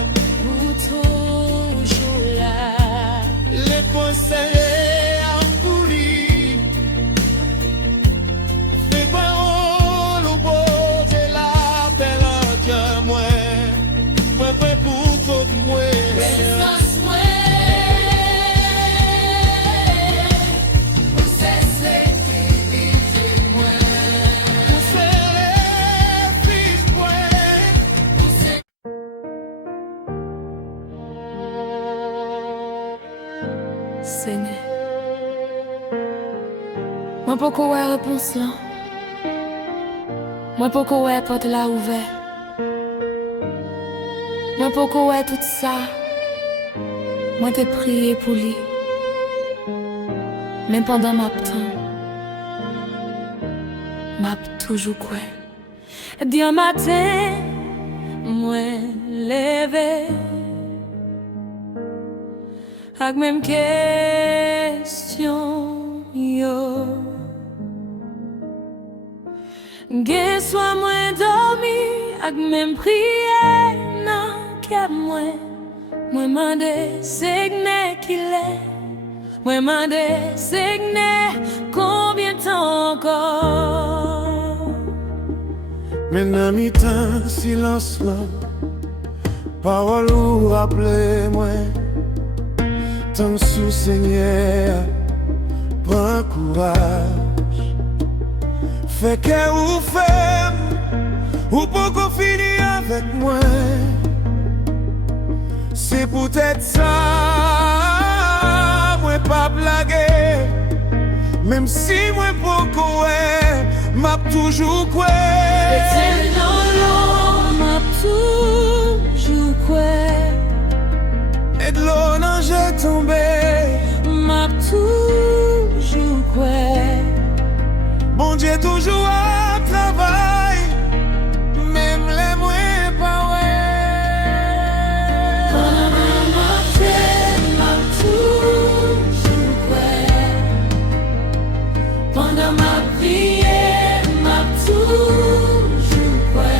Pour toujours là. Les conseillers en folie. Fais quoi, oh, le beau Dieu, la paix, le cœur, moi. Moi, prêt pour tout, moi. Présence moi. Pour cesser diriger moi. Pour serrer, fiche, moi. Pour cesser Seigneur. Moi pas qu'on ait réponse là. Moi pas qu'on ait porte là ouvert. Moi pourquoi ouais tout ça, moi t'ai prié pour lui. Même pendant ma temps, m'a toujours quoi. D'un matin, moi levé, avec même question yo. Gen soit moi dormi, avec même prière non qu'à moi mande signe qu'il est. Moi mande signe combien de temps encore. Maintenant mi-temps silence là, parole ou rappelez-moi. Tant sous Seigneur, prends courage. Fais que ou femme, ou beaucoup finir avec moi. C'est peut-être ça, moi pas blaguer. Même si moi beaucoup m'a toujours quoi. M'a toujours quoi. Et de l'eau non j'ai tombé. M'a toujours quoi. Bon Dieu toujours à travail. Même les moins pas ouais. M'a toujours quoi. Pendant ma prière, m'a toujours quoi.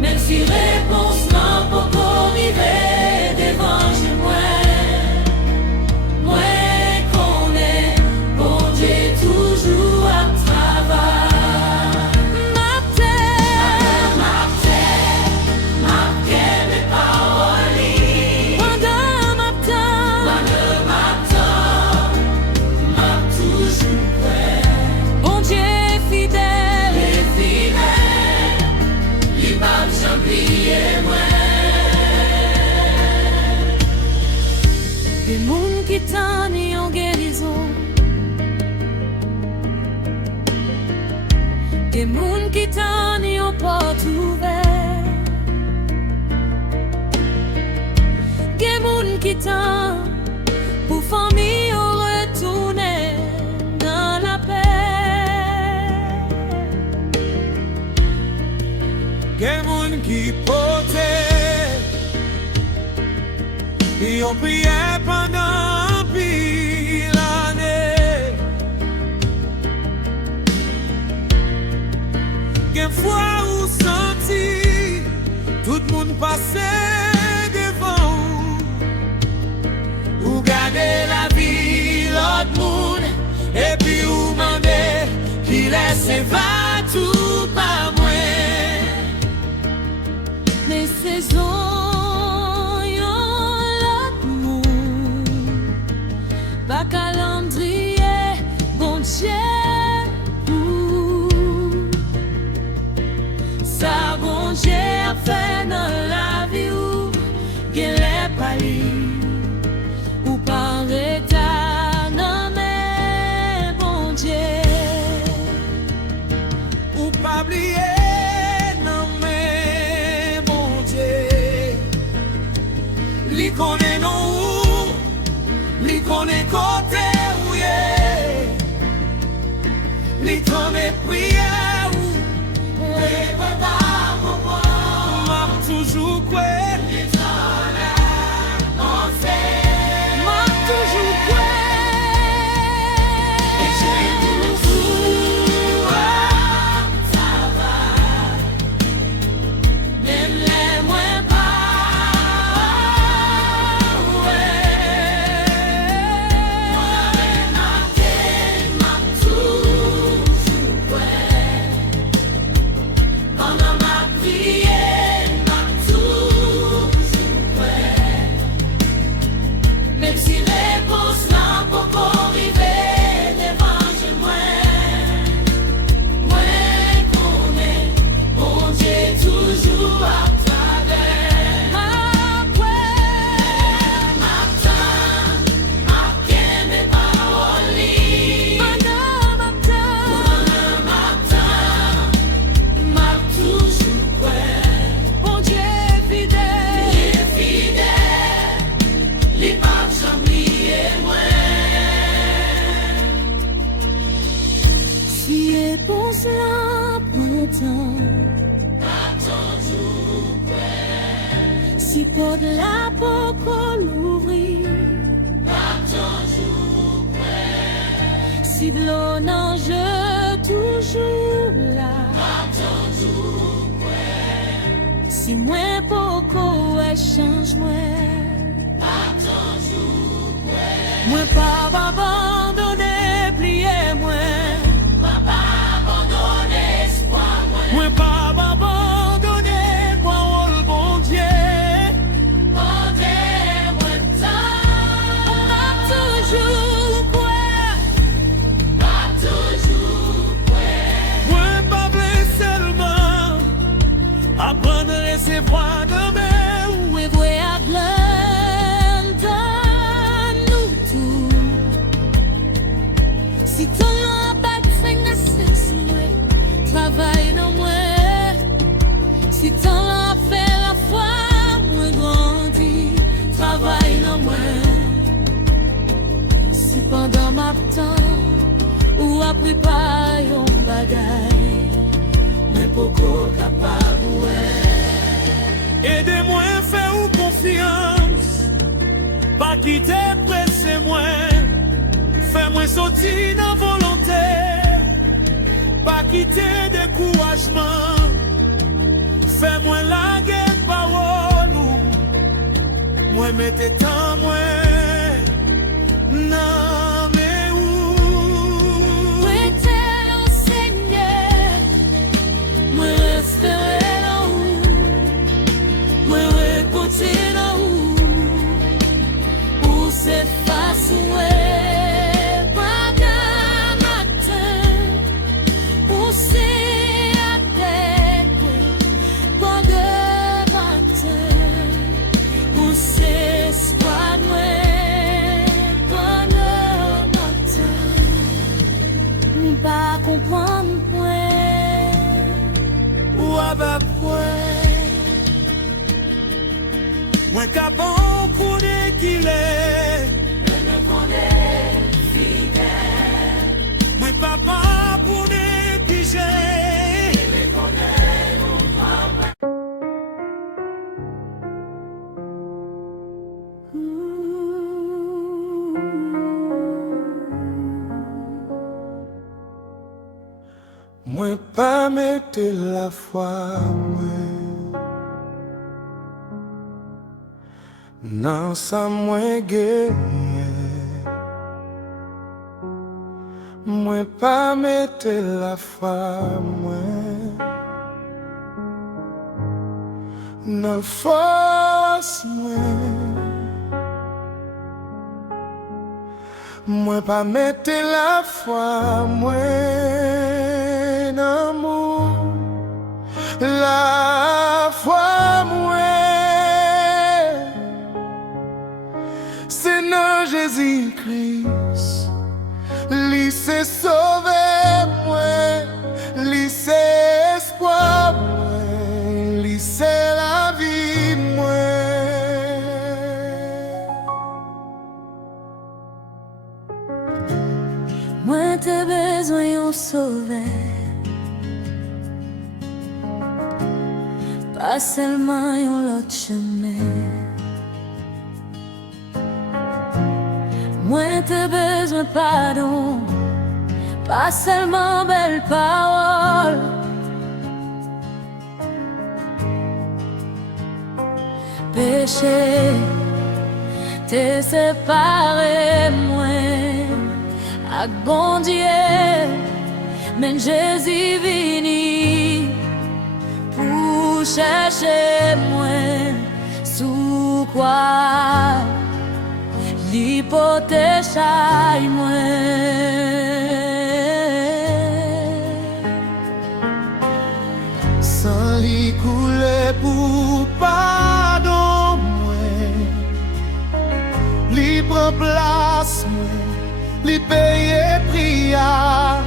Même si réponse n'a pas arrivé devant chez moi, moi connais bon Dieu toujours à travail. Ma terre, mes paroles. Pendant ma temps, m'a toujours prêt. Bon Dieu fidèle, il m'a oublié moi. Des moun qui t'en y en guérison, des moun qui t'en y en porte ouverte, des moun qui t'en pour famille au retourner dans la paix. Quel monde qui portait. Et on priait pendant pile l'année. Quelle fois où senti tout le monde passait devant ou garder la vie l'autre monde et puis ou demander qui laisse va tout par moi. Les saisons pas calendrier, bon Dieu, ça bon Dieu a fait dans la vie où qu'il est pas ou par état non mais bon Dieu, ou pas oublier non mais bon Dieu, lui connaît non. Li connaît côté où est, li connaît prière où, m'a toujours quoi, m'a toujours quoi, même les moins pas. Si pour de la peau qu'on l'ouvrit, si de l'eau nage toujours là, si moins beaucoup échange moins pas abandonner, plier moins pas abandonner, quoi le bon Dieu. Apprendre à recevoir de même. We doit apprendre nous tous. Si ton nom pas de c'est moi, travaille dans moi. Si ton nom fait la foi, moi grandis, travaille dans moi. Si pendant ma temps, ou à préparer un bagaille, mais beaucoup capable, ouais. Aidez-moi à faire confiance, pas quitter pressé moi. Fais-moi sortir dans volonté, pas quitter découragement. Fais-moi la guerre parole, moi mettez tant moi. Non, mais où? Moi espérer là où, moi récolter là où, pour s'effacer pas de matin, pour s'arrêter pas de matin, pour s'espoir pas de matin, pas comprendre point. Ou à moi capable pour qu'il est, le connaît fidèle. Moi papa pour qu'il j'ai, le connaît mon papa. Moi pas mettre la foi, non ça moi gagné. Moi pas mettre la foi, non force moi pas mettre la foi, amour, la foi, c'est dans Jésus-Christ, lui c'est sauvé, lui c'est espoir, lui c'est la vie, Moi t'as besoin de sauver, pas seulement l'autre chemin. Moi t'as besoin de pardon, pas seulement belles paroles. Péché t'es séparé moi avec bon Dieu, mais Jésus vini pour chercher moi sous quoi l'hypothèse moi. Sans lui couler pour pardon moi, lui prend place moi, lui payer prière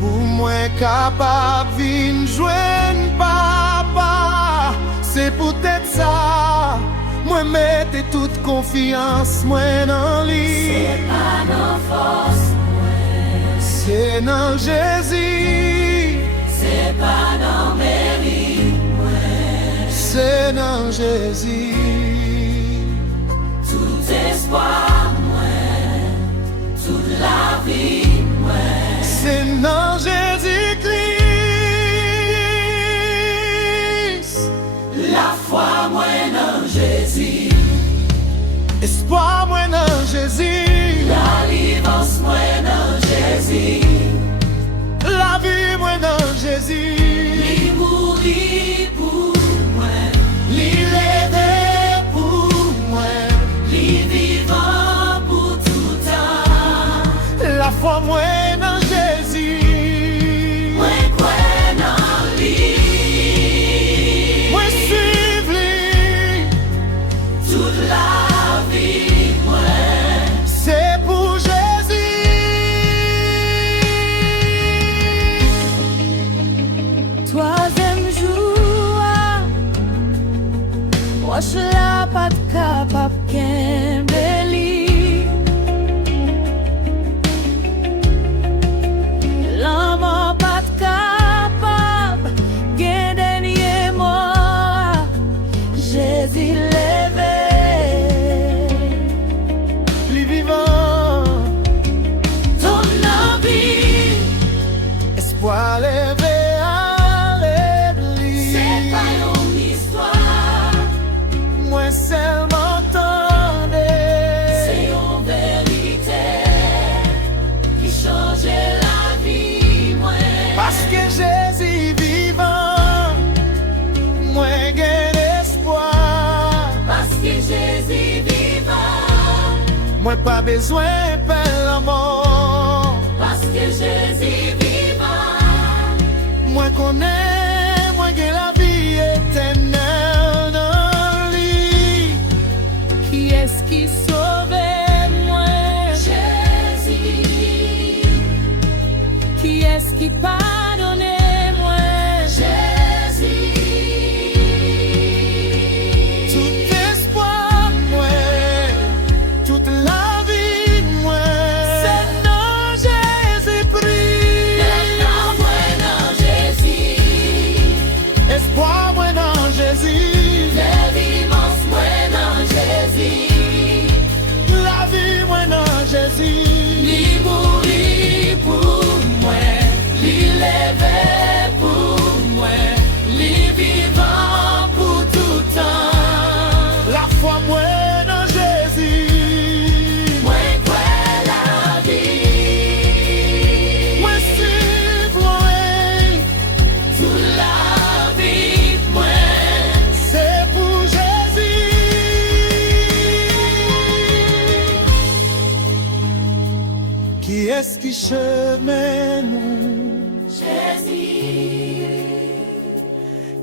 pour moi capable de joindre papa. C'est peut-être ça, moi mettez toute confiance moi dans lui. C'est pas nos forces, c'est dans Jésus. c'est pas nos mérites, C'est mwen nan Jésus. Tout espoir mwen, toute la vie mwen, C'est nan Jésus-Christ. la foi mwen nan Jésus, Espoir mwen nan Jésus. la livance mwen nan Jésus, La vie mwen nan Jésus. li mouri pou mwen, Li leve pou mwen. li vivant pour tout temps. La foi mwen nan Jésus. Mwen kwen nan li, Mwen suiv li. toute la vie mwen, C'est pour Jésus. troisième jour, wash la pat kapap kembe li. L'amant pat kapap gen denye mwa, Jésus leve. Li vivant. Ton envie, Espoir levé à l'église. c'est pas une histoire, Moi seulement c'est une vérité qui change la vie, moi. Parce que Jésus vivant. Moi gain espoir. Parce que Jésus vivant, Moi pas besoin de la mort. parce que Jésus vivant, Moi connais, moi gain la vie éternelle dans lui. qui est-ce qui sauve moi? Jésus. Qui est-ce qui pardonne moi? Jésus. Tout espoir, moi, toute la vie, moi, C'est dans Jésus-Christ. Maintenant, moi, dans Jésus. Espoir, moi, dans Jésus. Les vivances, moi, dans Jésus. La vie, moi, dans Jésus. Li mouri pour moi, li levé pour moi, li vivant pour tout temps. La foi, moi, dans Jésus. Moi, crois la vie. Moi, suivre, moi, Toute la vie, moi, c'est pour Jésus. Qui est-ce qui chemine? Jésus,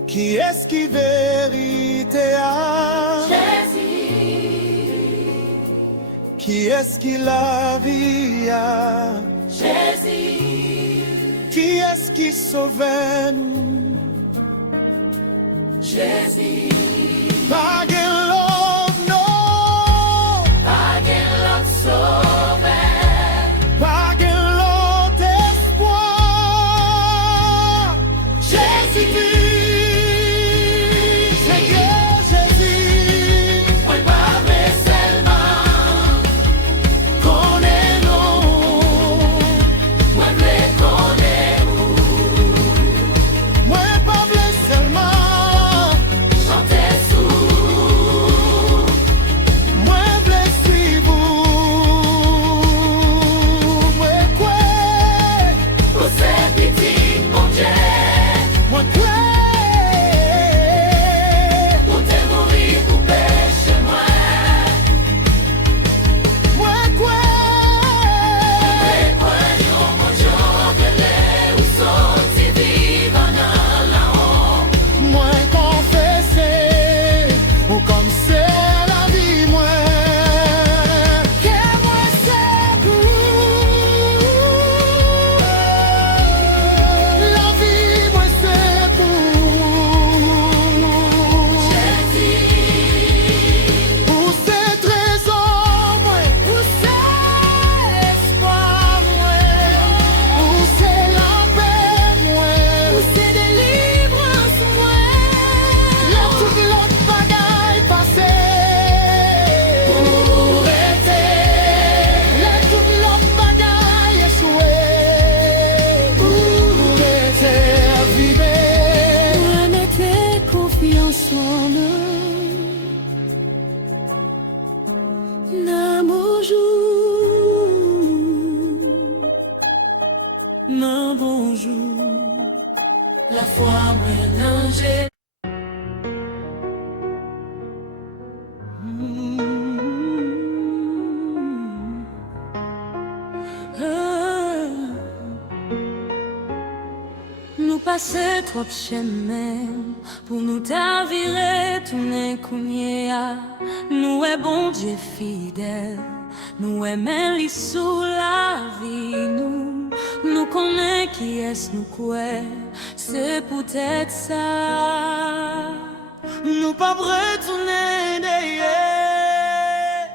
Qui est-ce qui vérité a? Jésus, Qui est-ce qui la vie a? Jésus, Qui est-ce qui sauve nous? Jésus. Pas gain l'autre, non. Pas gen l'autre sauveur. Pas gain l'autre espoir. Jésus-Christ, c'est que Jésus. Moi, pas vrai seulement connais-nous. Moi, vrai connais-nous. Moi, pas blessé seulement. Chantez sous foi mélangée. Nous passer trop chemin pour nous t'avirer tout n'est qu'un. Nous est bon Dieu fidèle, nous aimons les sous la vie. Nous connaissons qui est nous quoi, c'est peut-être ça. Nous pas retourner derrière,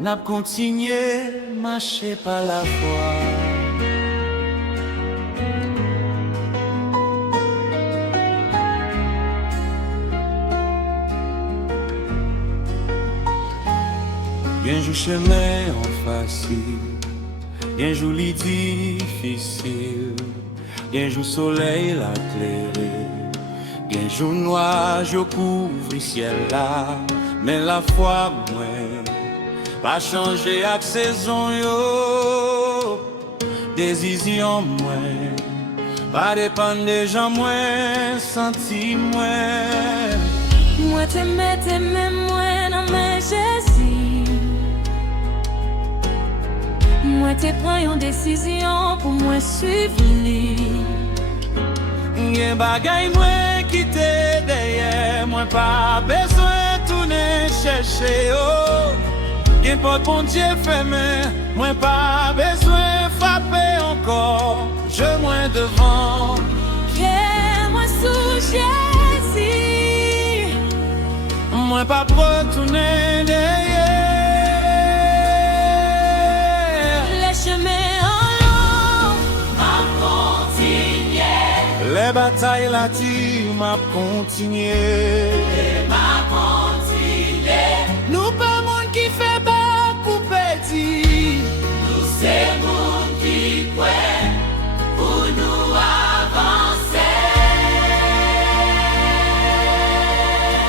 n'a continué marcher par la foi. Bien jour chemin en facile, bien jour li difficile, bien jour soleil la clairé, bien jour noir je couvre ciel là, mais la foi moins pas changer avec saison yo, décision moins pas dépendre des gens moins, senti moins. Moi t'aimais moins dans mes Jésus. Moi te prends une décision pour moi suivre lui. Y'a bagay moi qui te derrière, moi pas besoin de tourner chercher oh. Y'a pas de bon Dieu fermé, moi pas besoin de frapper encore. Je moins devant, Que moi sous Jésus. moi pas retourner derrière. Les batailles là tu m'as continué. Nous pas monde qui fait pas couper dit. Nous c'est monde qui croit pour nous avancer.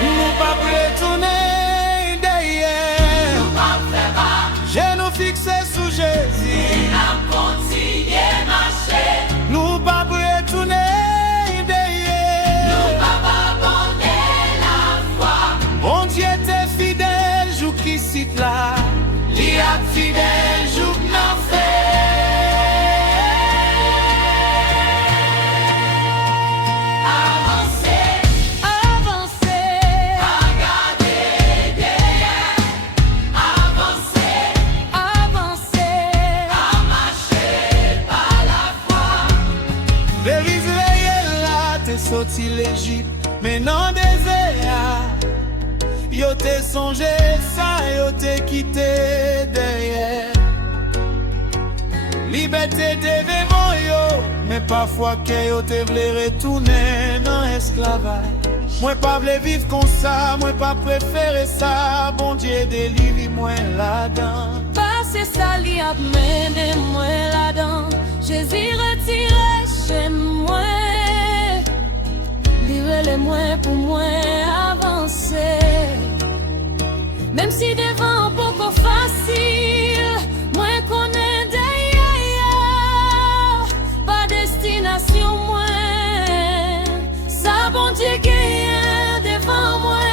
Nous pas retourner derrière. Nous pas faire pas. J'ai nous fixé sous Jésus. Nous continuer marcher. Nous pas retourner. Bon Dieu t'es fidèle, joue qui cite là. Li a fidèle, joue n'en fait. Avancer, avancer. Regarder derrière. Avancer, avancer. À marcher par la foi. Les Israéliens là, t'es sorti l'Égypte, mais non désert. Yo t'es songé ça, yo t'es quitté derrière. Liberté t'es devant yo, mais parfois que yo t'es voulu retourner dans esclavage. Moi pas voulu vivre comme ça, moi pas préféré ça. Bon Dieu délivre moi là-dedans. Passer ça li a mené moi là-dedans. Jésus retiré chez moi. Livre les moi pour moi avancer. Même si devant beaucoup facile, moi connais d'ailleurs, pas destination moi. Ça bon Dieu gagne devant moi,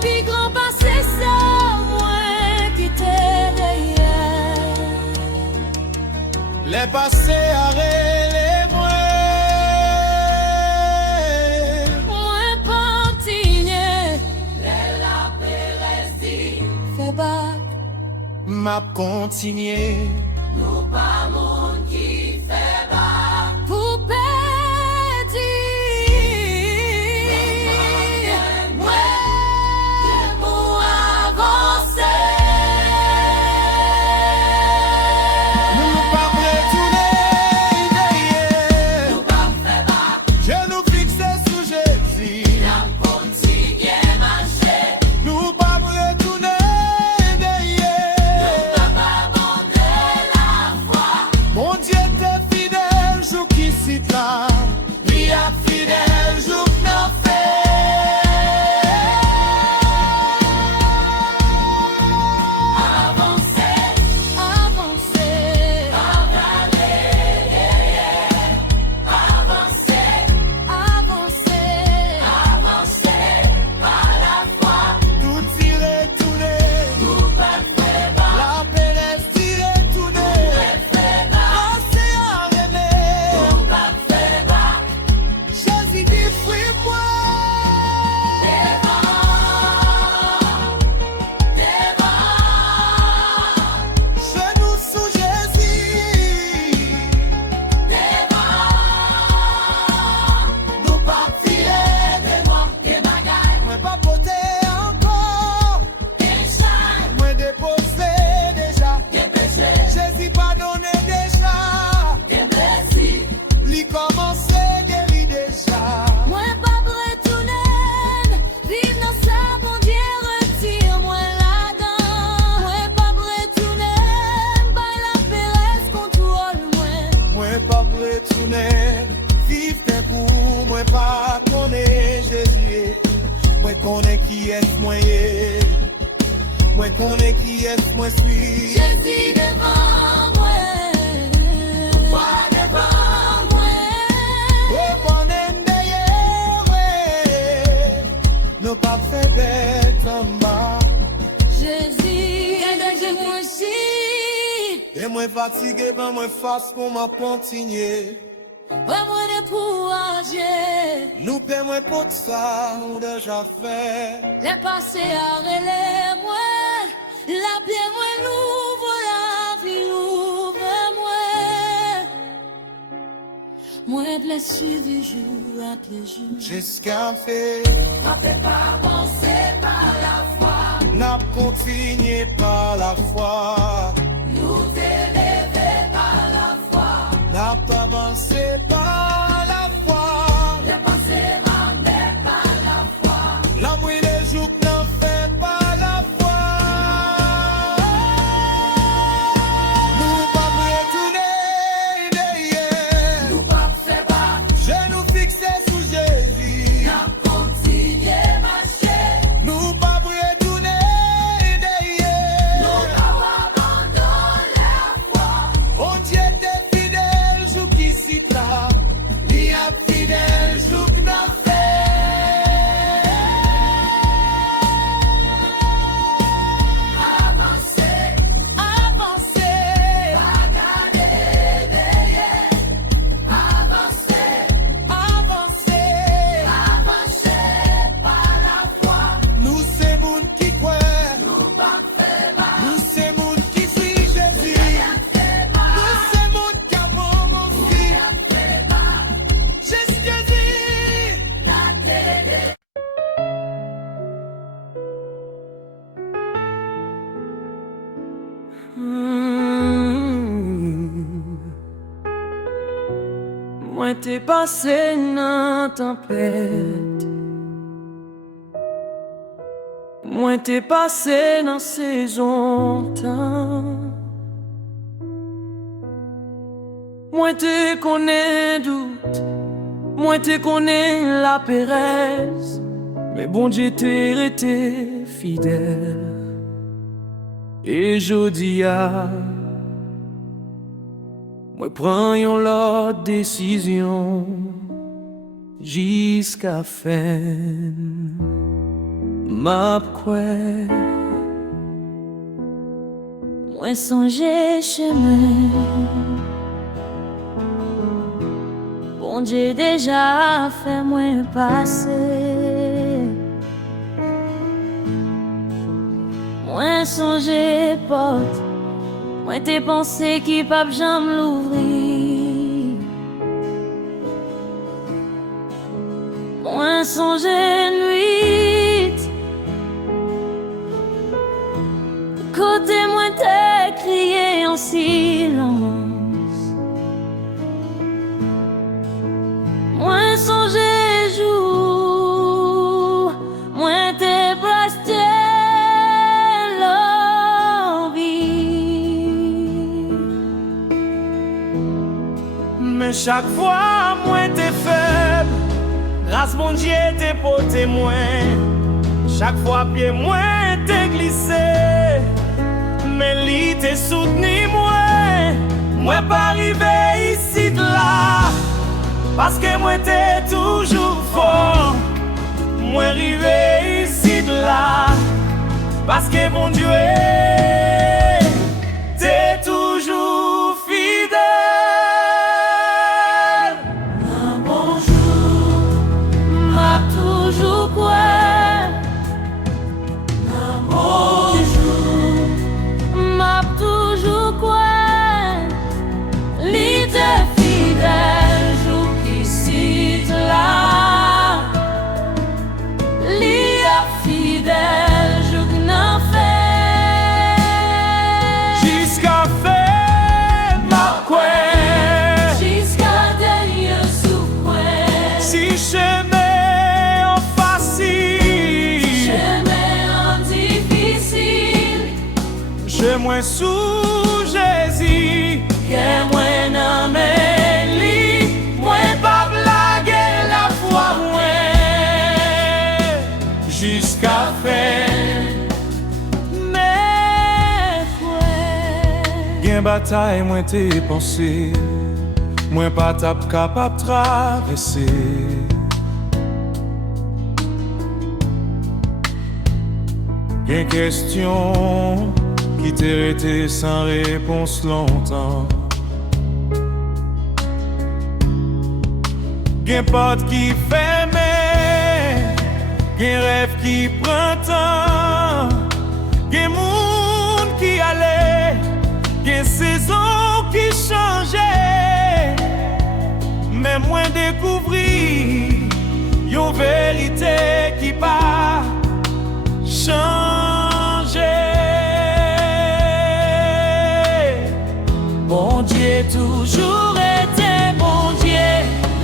puis grand passé ça moi qui t'ai derrière. Les passés arrêtent les moi. Moi continuer, les la pérez fait bac. M'a continué. Nous pas monde qui fait bac. Pour pédir. Ouais, pour avancer. Nous pas retourner derrière. Nous pas faire bac. Je nous fixer sous Jésus. La continuer marcher. Nous pas retourner derrière. Nous pas abandonner la foi. Mon Dieu accompagné. Moi connais qui est, moi suis. Jésus devant moi, toi devant moi. Oh, bonne d'ailleurs, nous pas fait bête en bas. Jésus, je moi aussi. Et moi fatigué, ben moi face pour ma pontigner. Ouais, moi découragé. Nous paie moi pour ça, on déjà fait. Les passés à relais, moi. La pierre, moi, l'ouvre, la vie, l'ouvre, moi. Moi, de la suivi jour après jour. Jusqu'à fait. N'a pas avancé par la foi. N'a continué par la foi. Nous élevé par la foi. N'a pas avancé par la foi. Les passés m'appellent par la foi. L'amour et les jours que n'en fait pas la foi. Nous pas retourner derrière. Nous pas faire bas. Je nous fixer sous Jésus. N'a continué marcher. Nous pas retourner derrière. Nous pas abandonner la foi. On Dieu était fidèle, jour qui s'y là. Il a fidèle, jour que n'a fait. Avancer, avancer. Pas garder derrière. Avancer, Avancer. avancer par la foi. Nous c'est monde qui croit. Nous pas faire bas. Nous c'est monde qui suit Jésus. Nous c'est monde qui a bon aussi. Jésus. La clé des Moi t'es passé dans tempête. Moi t'es passé dans saison temps. Moi t'es connais doute. Moi t'es connais la péresse. Mais bon Dieu t'es resté fidèle. Et jodi a moi prends yon l'autre décision jusqu'à fin m'a quoi. Moi songer chemin. Bon Dieu déjà fait moi passer. Moi songer porte. Moi t'es pensé qui pape jamais l'ouvrir. Moi songer nuit. Côté moi t'es crié en silence. Moi songer jour. Moi t'es presté Mais chaque fois, moi t'es faible. Grâce mon Dieu t'es pour témoin. Chaque fois, pied moi t'es glissé. Mais lui t'es soutenu moi. Moi pas arrivé ici de là. Parce que moi t'es toujours fort. Moi arrivé ici de là. Parce que mon Dieu t'es toujours fidèle. toujours quoi. Bonjour, m'a toujours quoi. L'idée fidèle, jour qui cite là. L'idée fidèle, jour qui n'en fait. Jusqu'à faire ma quoi. Jusqu'à dernier souffle. Si chemin moi sous Jésus, que moi n'en mêle, moi pas blaguer la foi, moi jusqu'à faire. bataille, moi t'es pensé, moi pas tap capable traverser. Gen question qui t'est resté sans réponse longtemps. Gen porte qui ferme, gen rêve qui prend temps, gen monde qui allait, gen saison qui changeait. Mais moi découvrir yon vérité qui pas changer. Bon Dieu toujours été bon Dieu,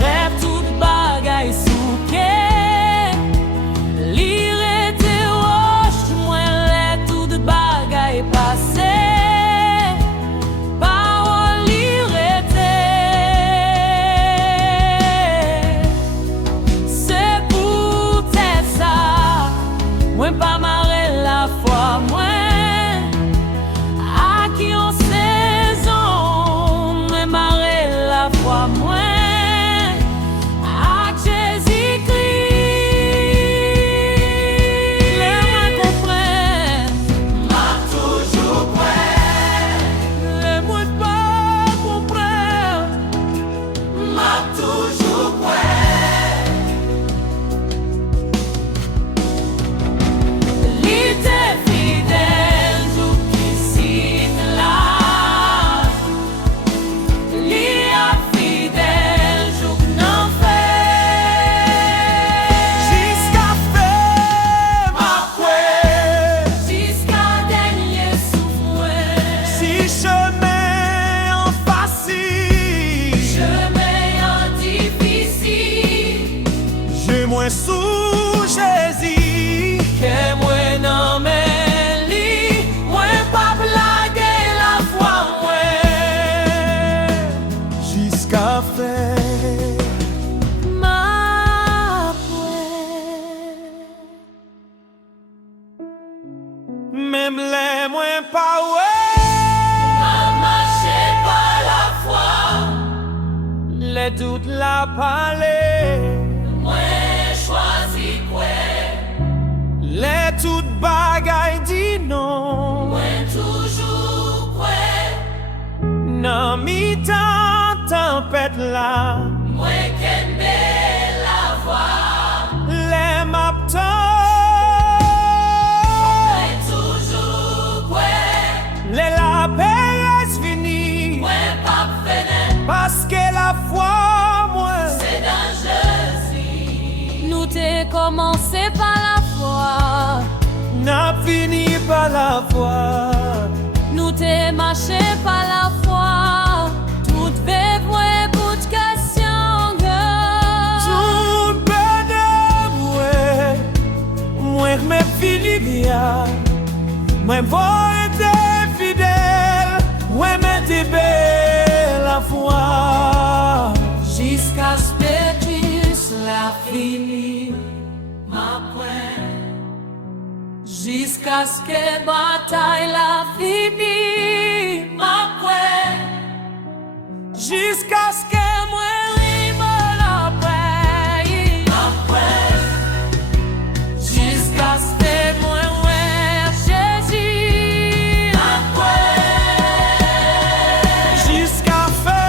rêve toute bagaille souké. Lire était roche, moi l'ai toute bagaille passé. Parole lire était. C'est pour ça, moi pas marrer la foi, moi. Sous Jésus, que moi non mais li, moi pas blaguer la foi moi, jusqu'à faire ma foi. Même les moins pas ouais, m'a marché par la foi, les doutes la parler. Choisi quoi? Les toutes bagailles dit non. Moi toujours quoi? Non mi-temps tempête là. Moi qu'aime la voix. Les m'attend. Moi toujours quoi? Les la paix fini. Moi pas fenêtre. Parce que la foi moi. C'est dangereux. Nous t'ai commencé par la foi, n'a fini par la foi. nous t'ai marché par la foi. Tout fait vrai pour de question. Tout bede moi me fini bien. Moi voy être fidèle, moi me belle la foi. Jusqu'à ce que la fini, ma pointe. Jusqu'à ce que bataille la fini, ma pointe. Jusqu'à ce que moi rime la paix, ma pointe. Jusqu'à ce que moi ouais Jésus, ma pointe. jusqu'à faire.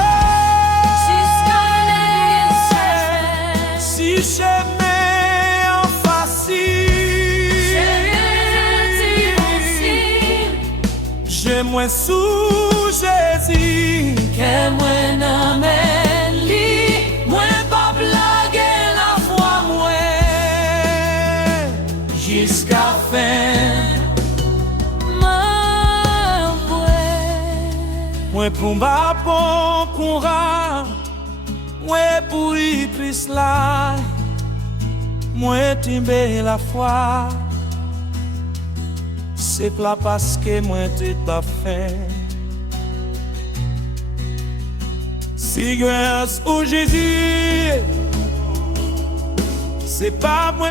Si chemin en facile, je moi sous Jésus. Que moi n'amène li, moi pas blaguer la foi moi, Jusqu'à fin, ma foi. moi pour ma bon courant, moi pour y puisse là, moi timber la foi. C'est pas parce que moi t'ai pas fait. Si grâce au Jésus, c'est pas moi.